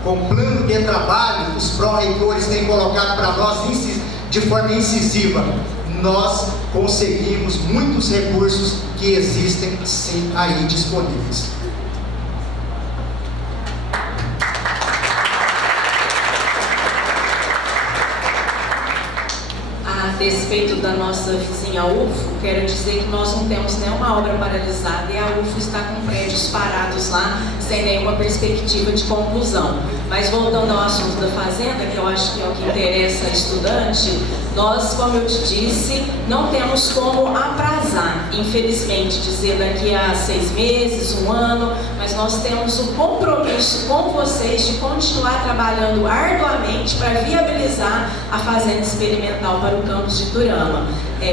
Com plano de trabalho, os pró-reitores têm colocado para nós de forma incisiva. Nós conseguimos muitos recursos que existem sim aí disponíveis. A despeito da nossa vizinha UFO, quero dizer que nós não temos nenhuma obra paralisada e a UFO está com prédios parados lá, sem nenhuma perspectiva de conclusão. Mas voltando ao assunto da fazenda, que eu acho que é o que interessa a estudante, nós, como eu te disse, não temos como aprazar, infelizmente, dizer daqui a 6 meses, 1 ano, mas nós temos o compromisso com vocês de continuar trabalhando arduamente para viabilizar a fazenda experimental para o campus de Iturama.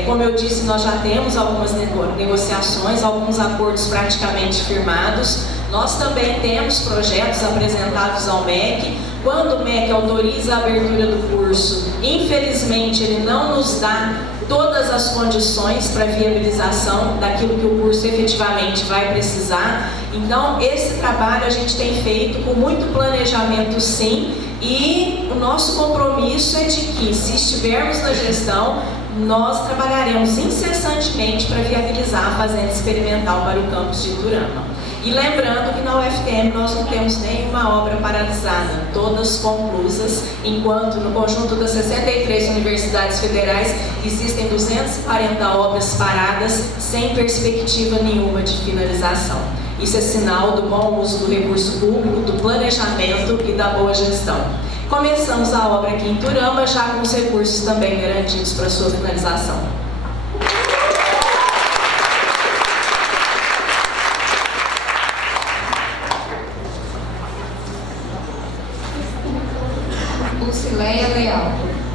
Como eu disse, nós já temos algumas negociações, alguns acordos praticamente firmados. Nós também temos projetos apresentados ao MEC. Quando o MEC autoriza a abertura do curso, infelizmente ele não nos dá todas as condições para viabilização daquilo que o curso efetivamente vai precisar. Então, esse trabalho a gente tem feito com muito planejamento, sim, e o nosso compromisso é de que, se estivermos na gestão, nós trabalharemos incessantemente para viabilizar a fazenda experimental para o campus de Iturama. E lembrando que na UFTM nós não temos nenhuma obra paralisada, todas conclusas, enquanto no conjunto das 63 universidades federais existem 240 obras paradas sem perspectiva nenhuma de finalização. Isso é sinal do bom uso do recurso público, do planejamento e da boa gestão. Começamos a obra aqui em Iturama, já com os recursos também garantidos para sua finalização. Lucileia Leal.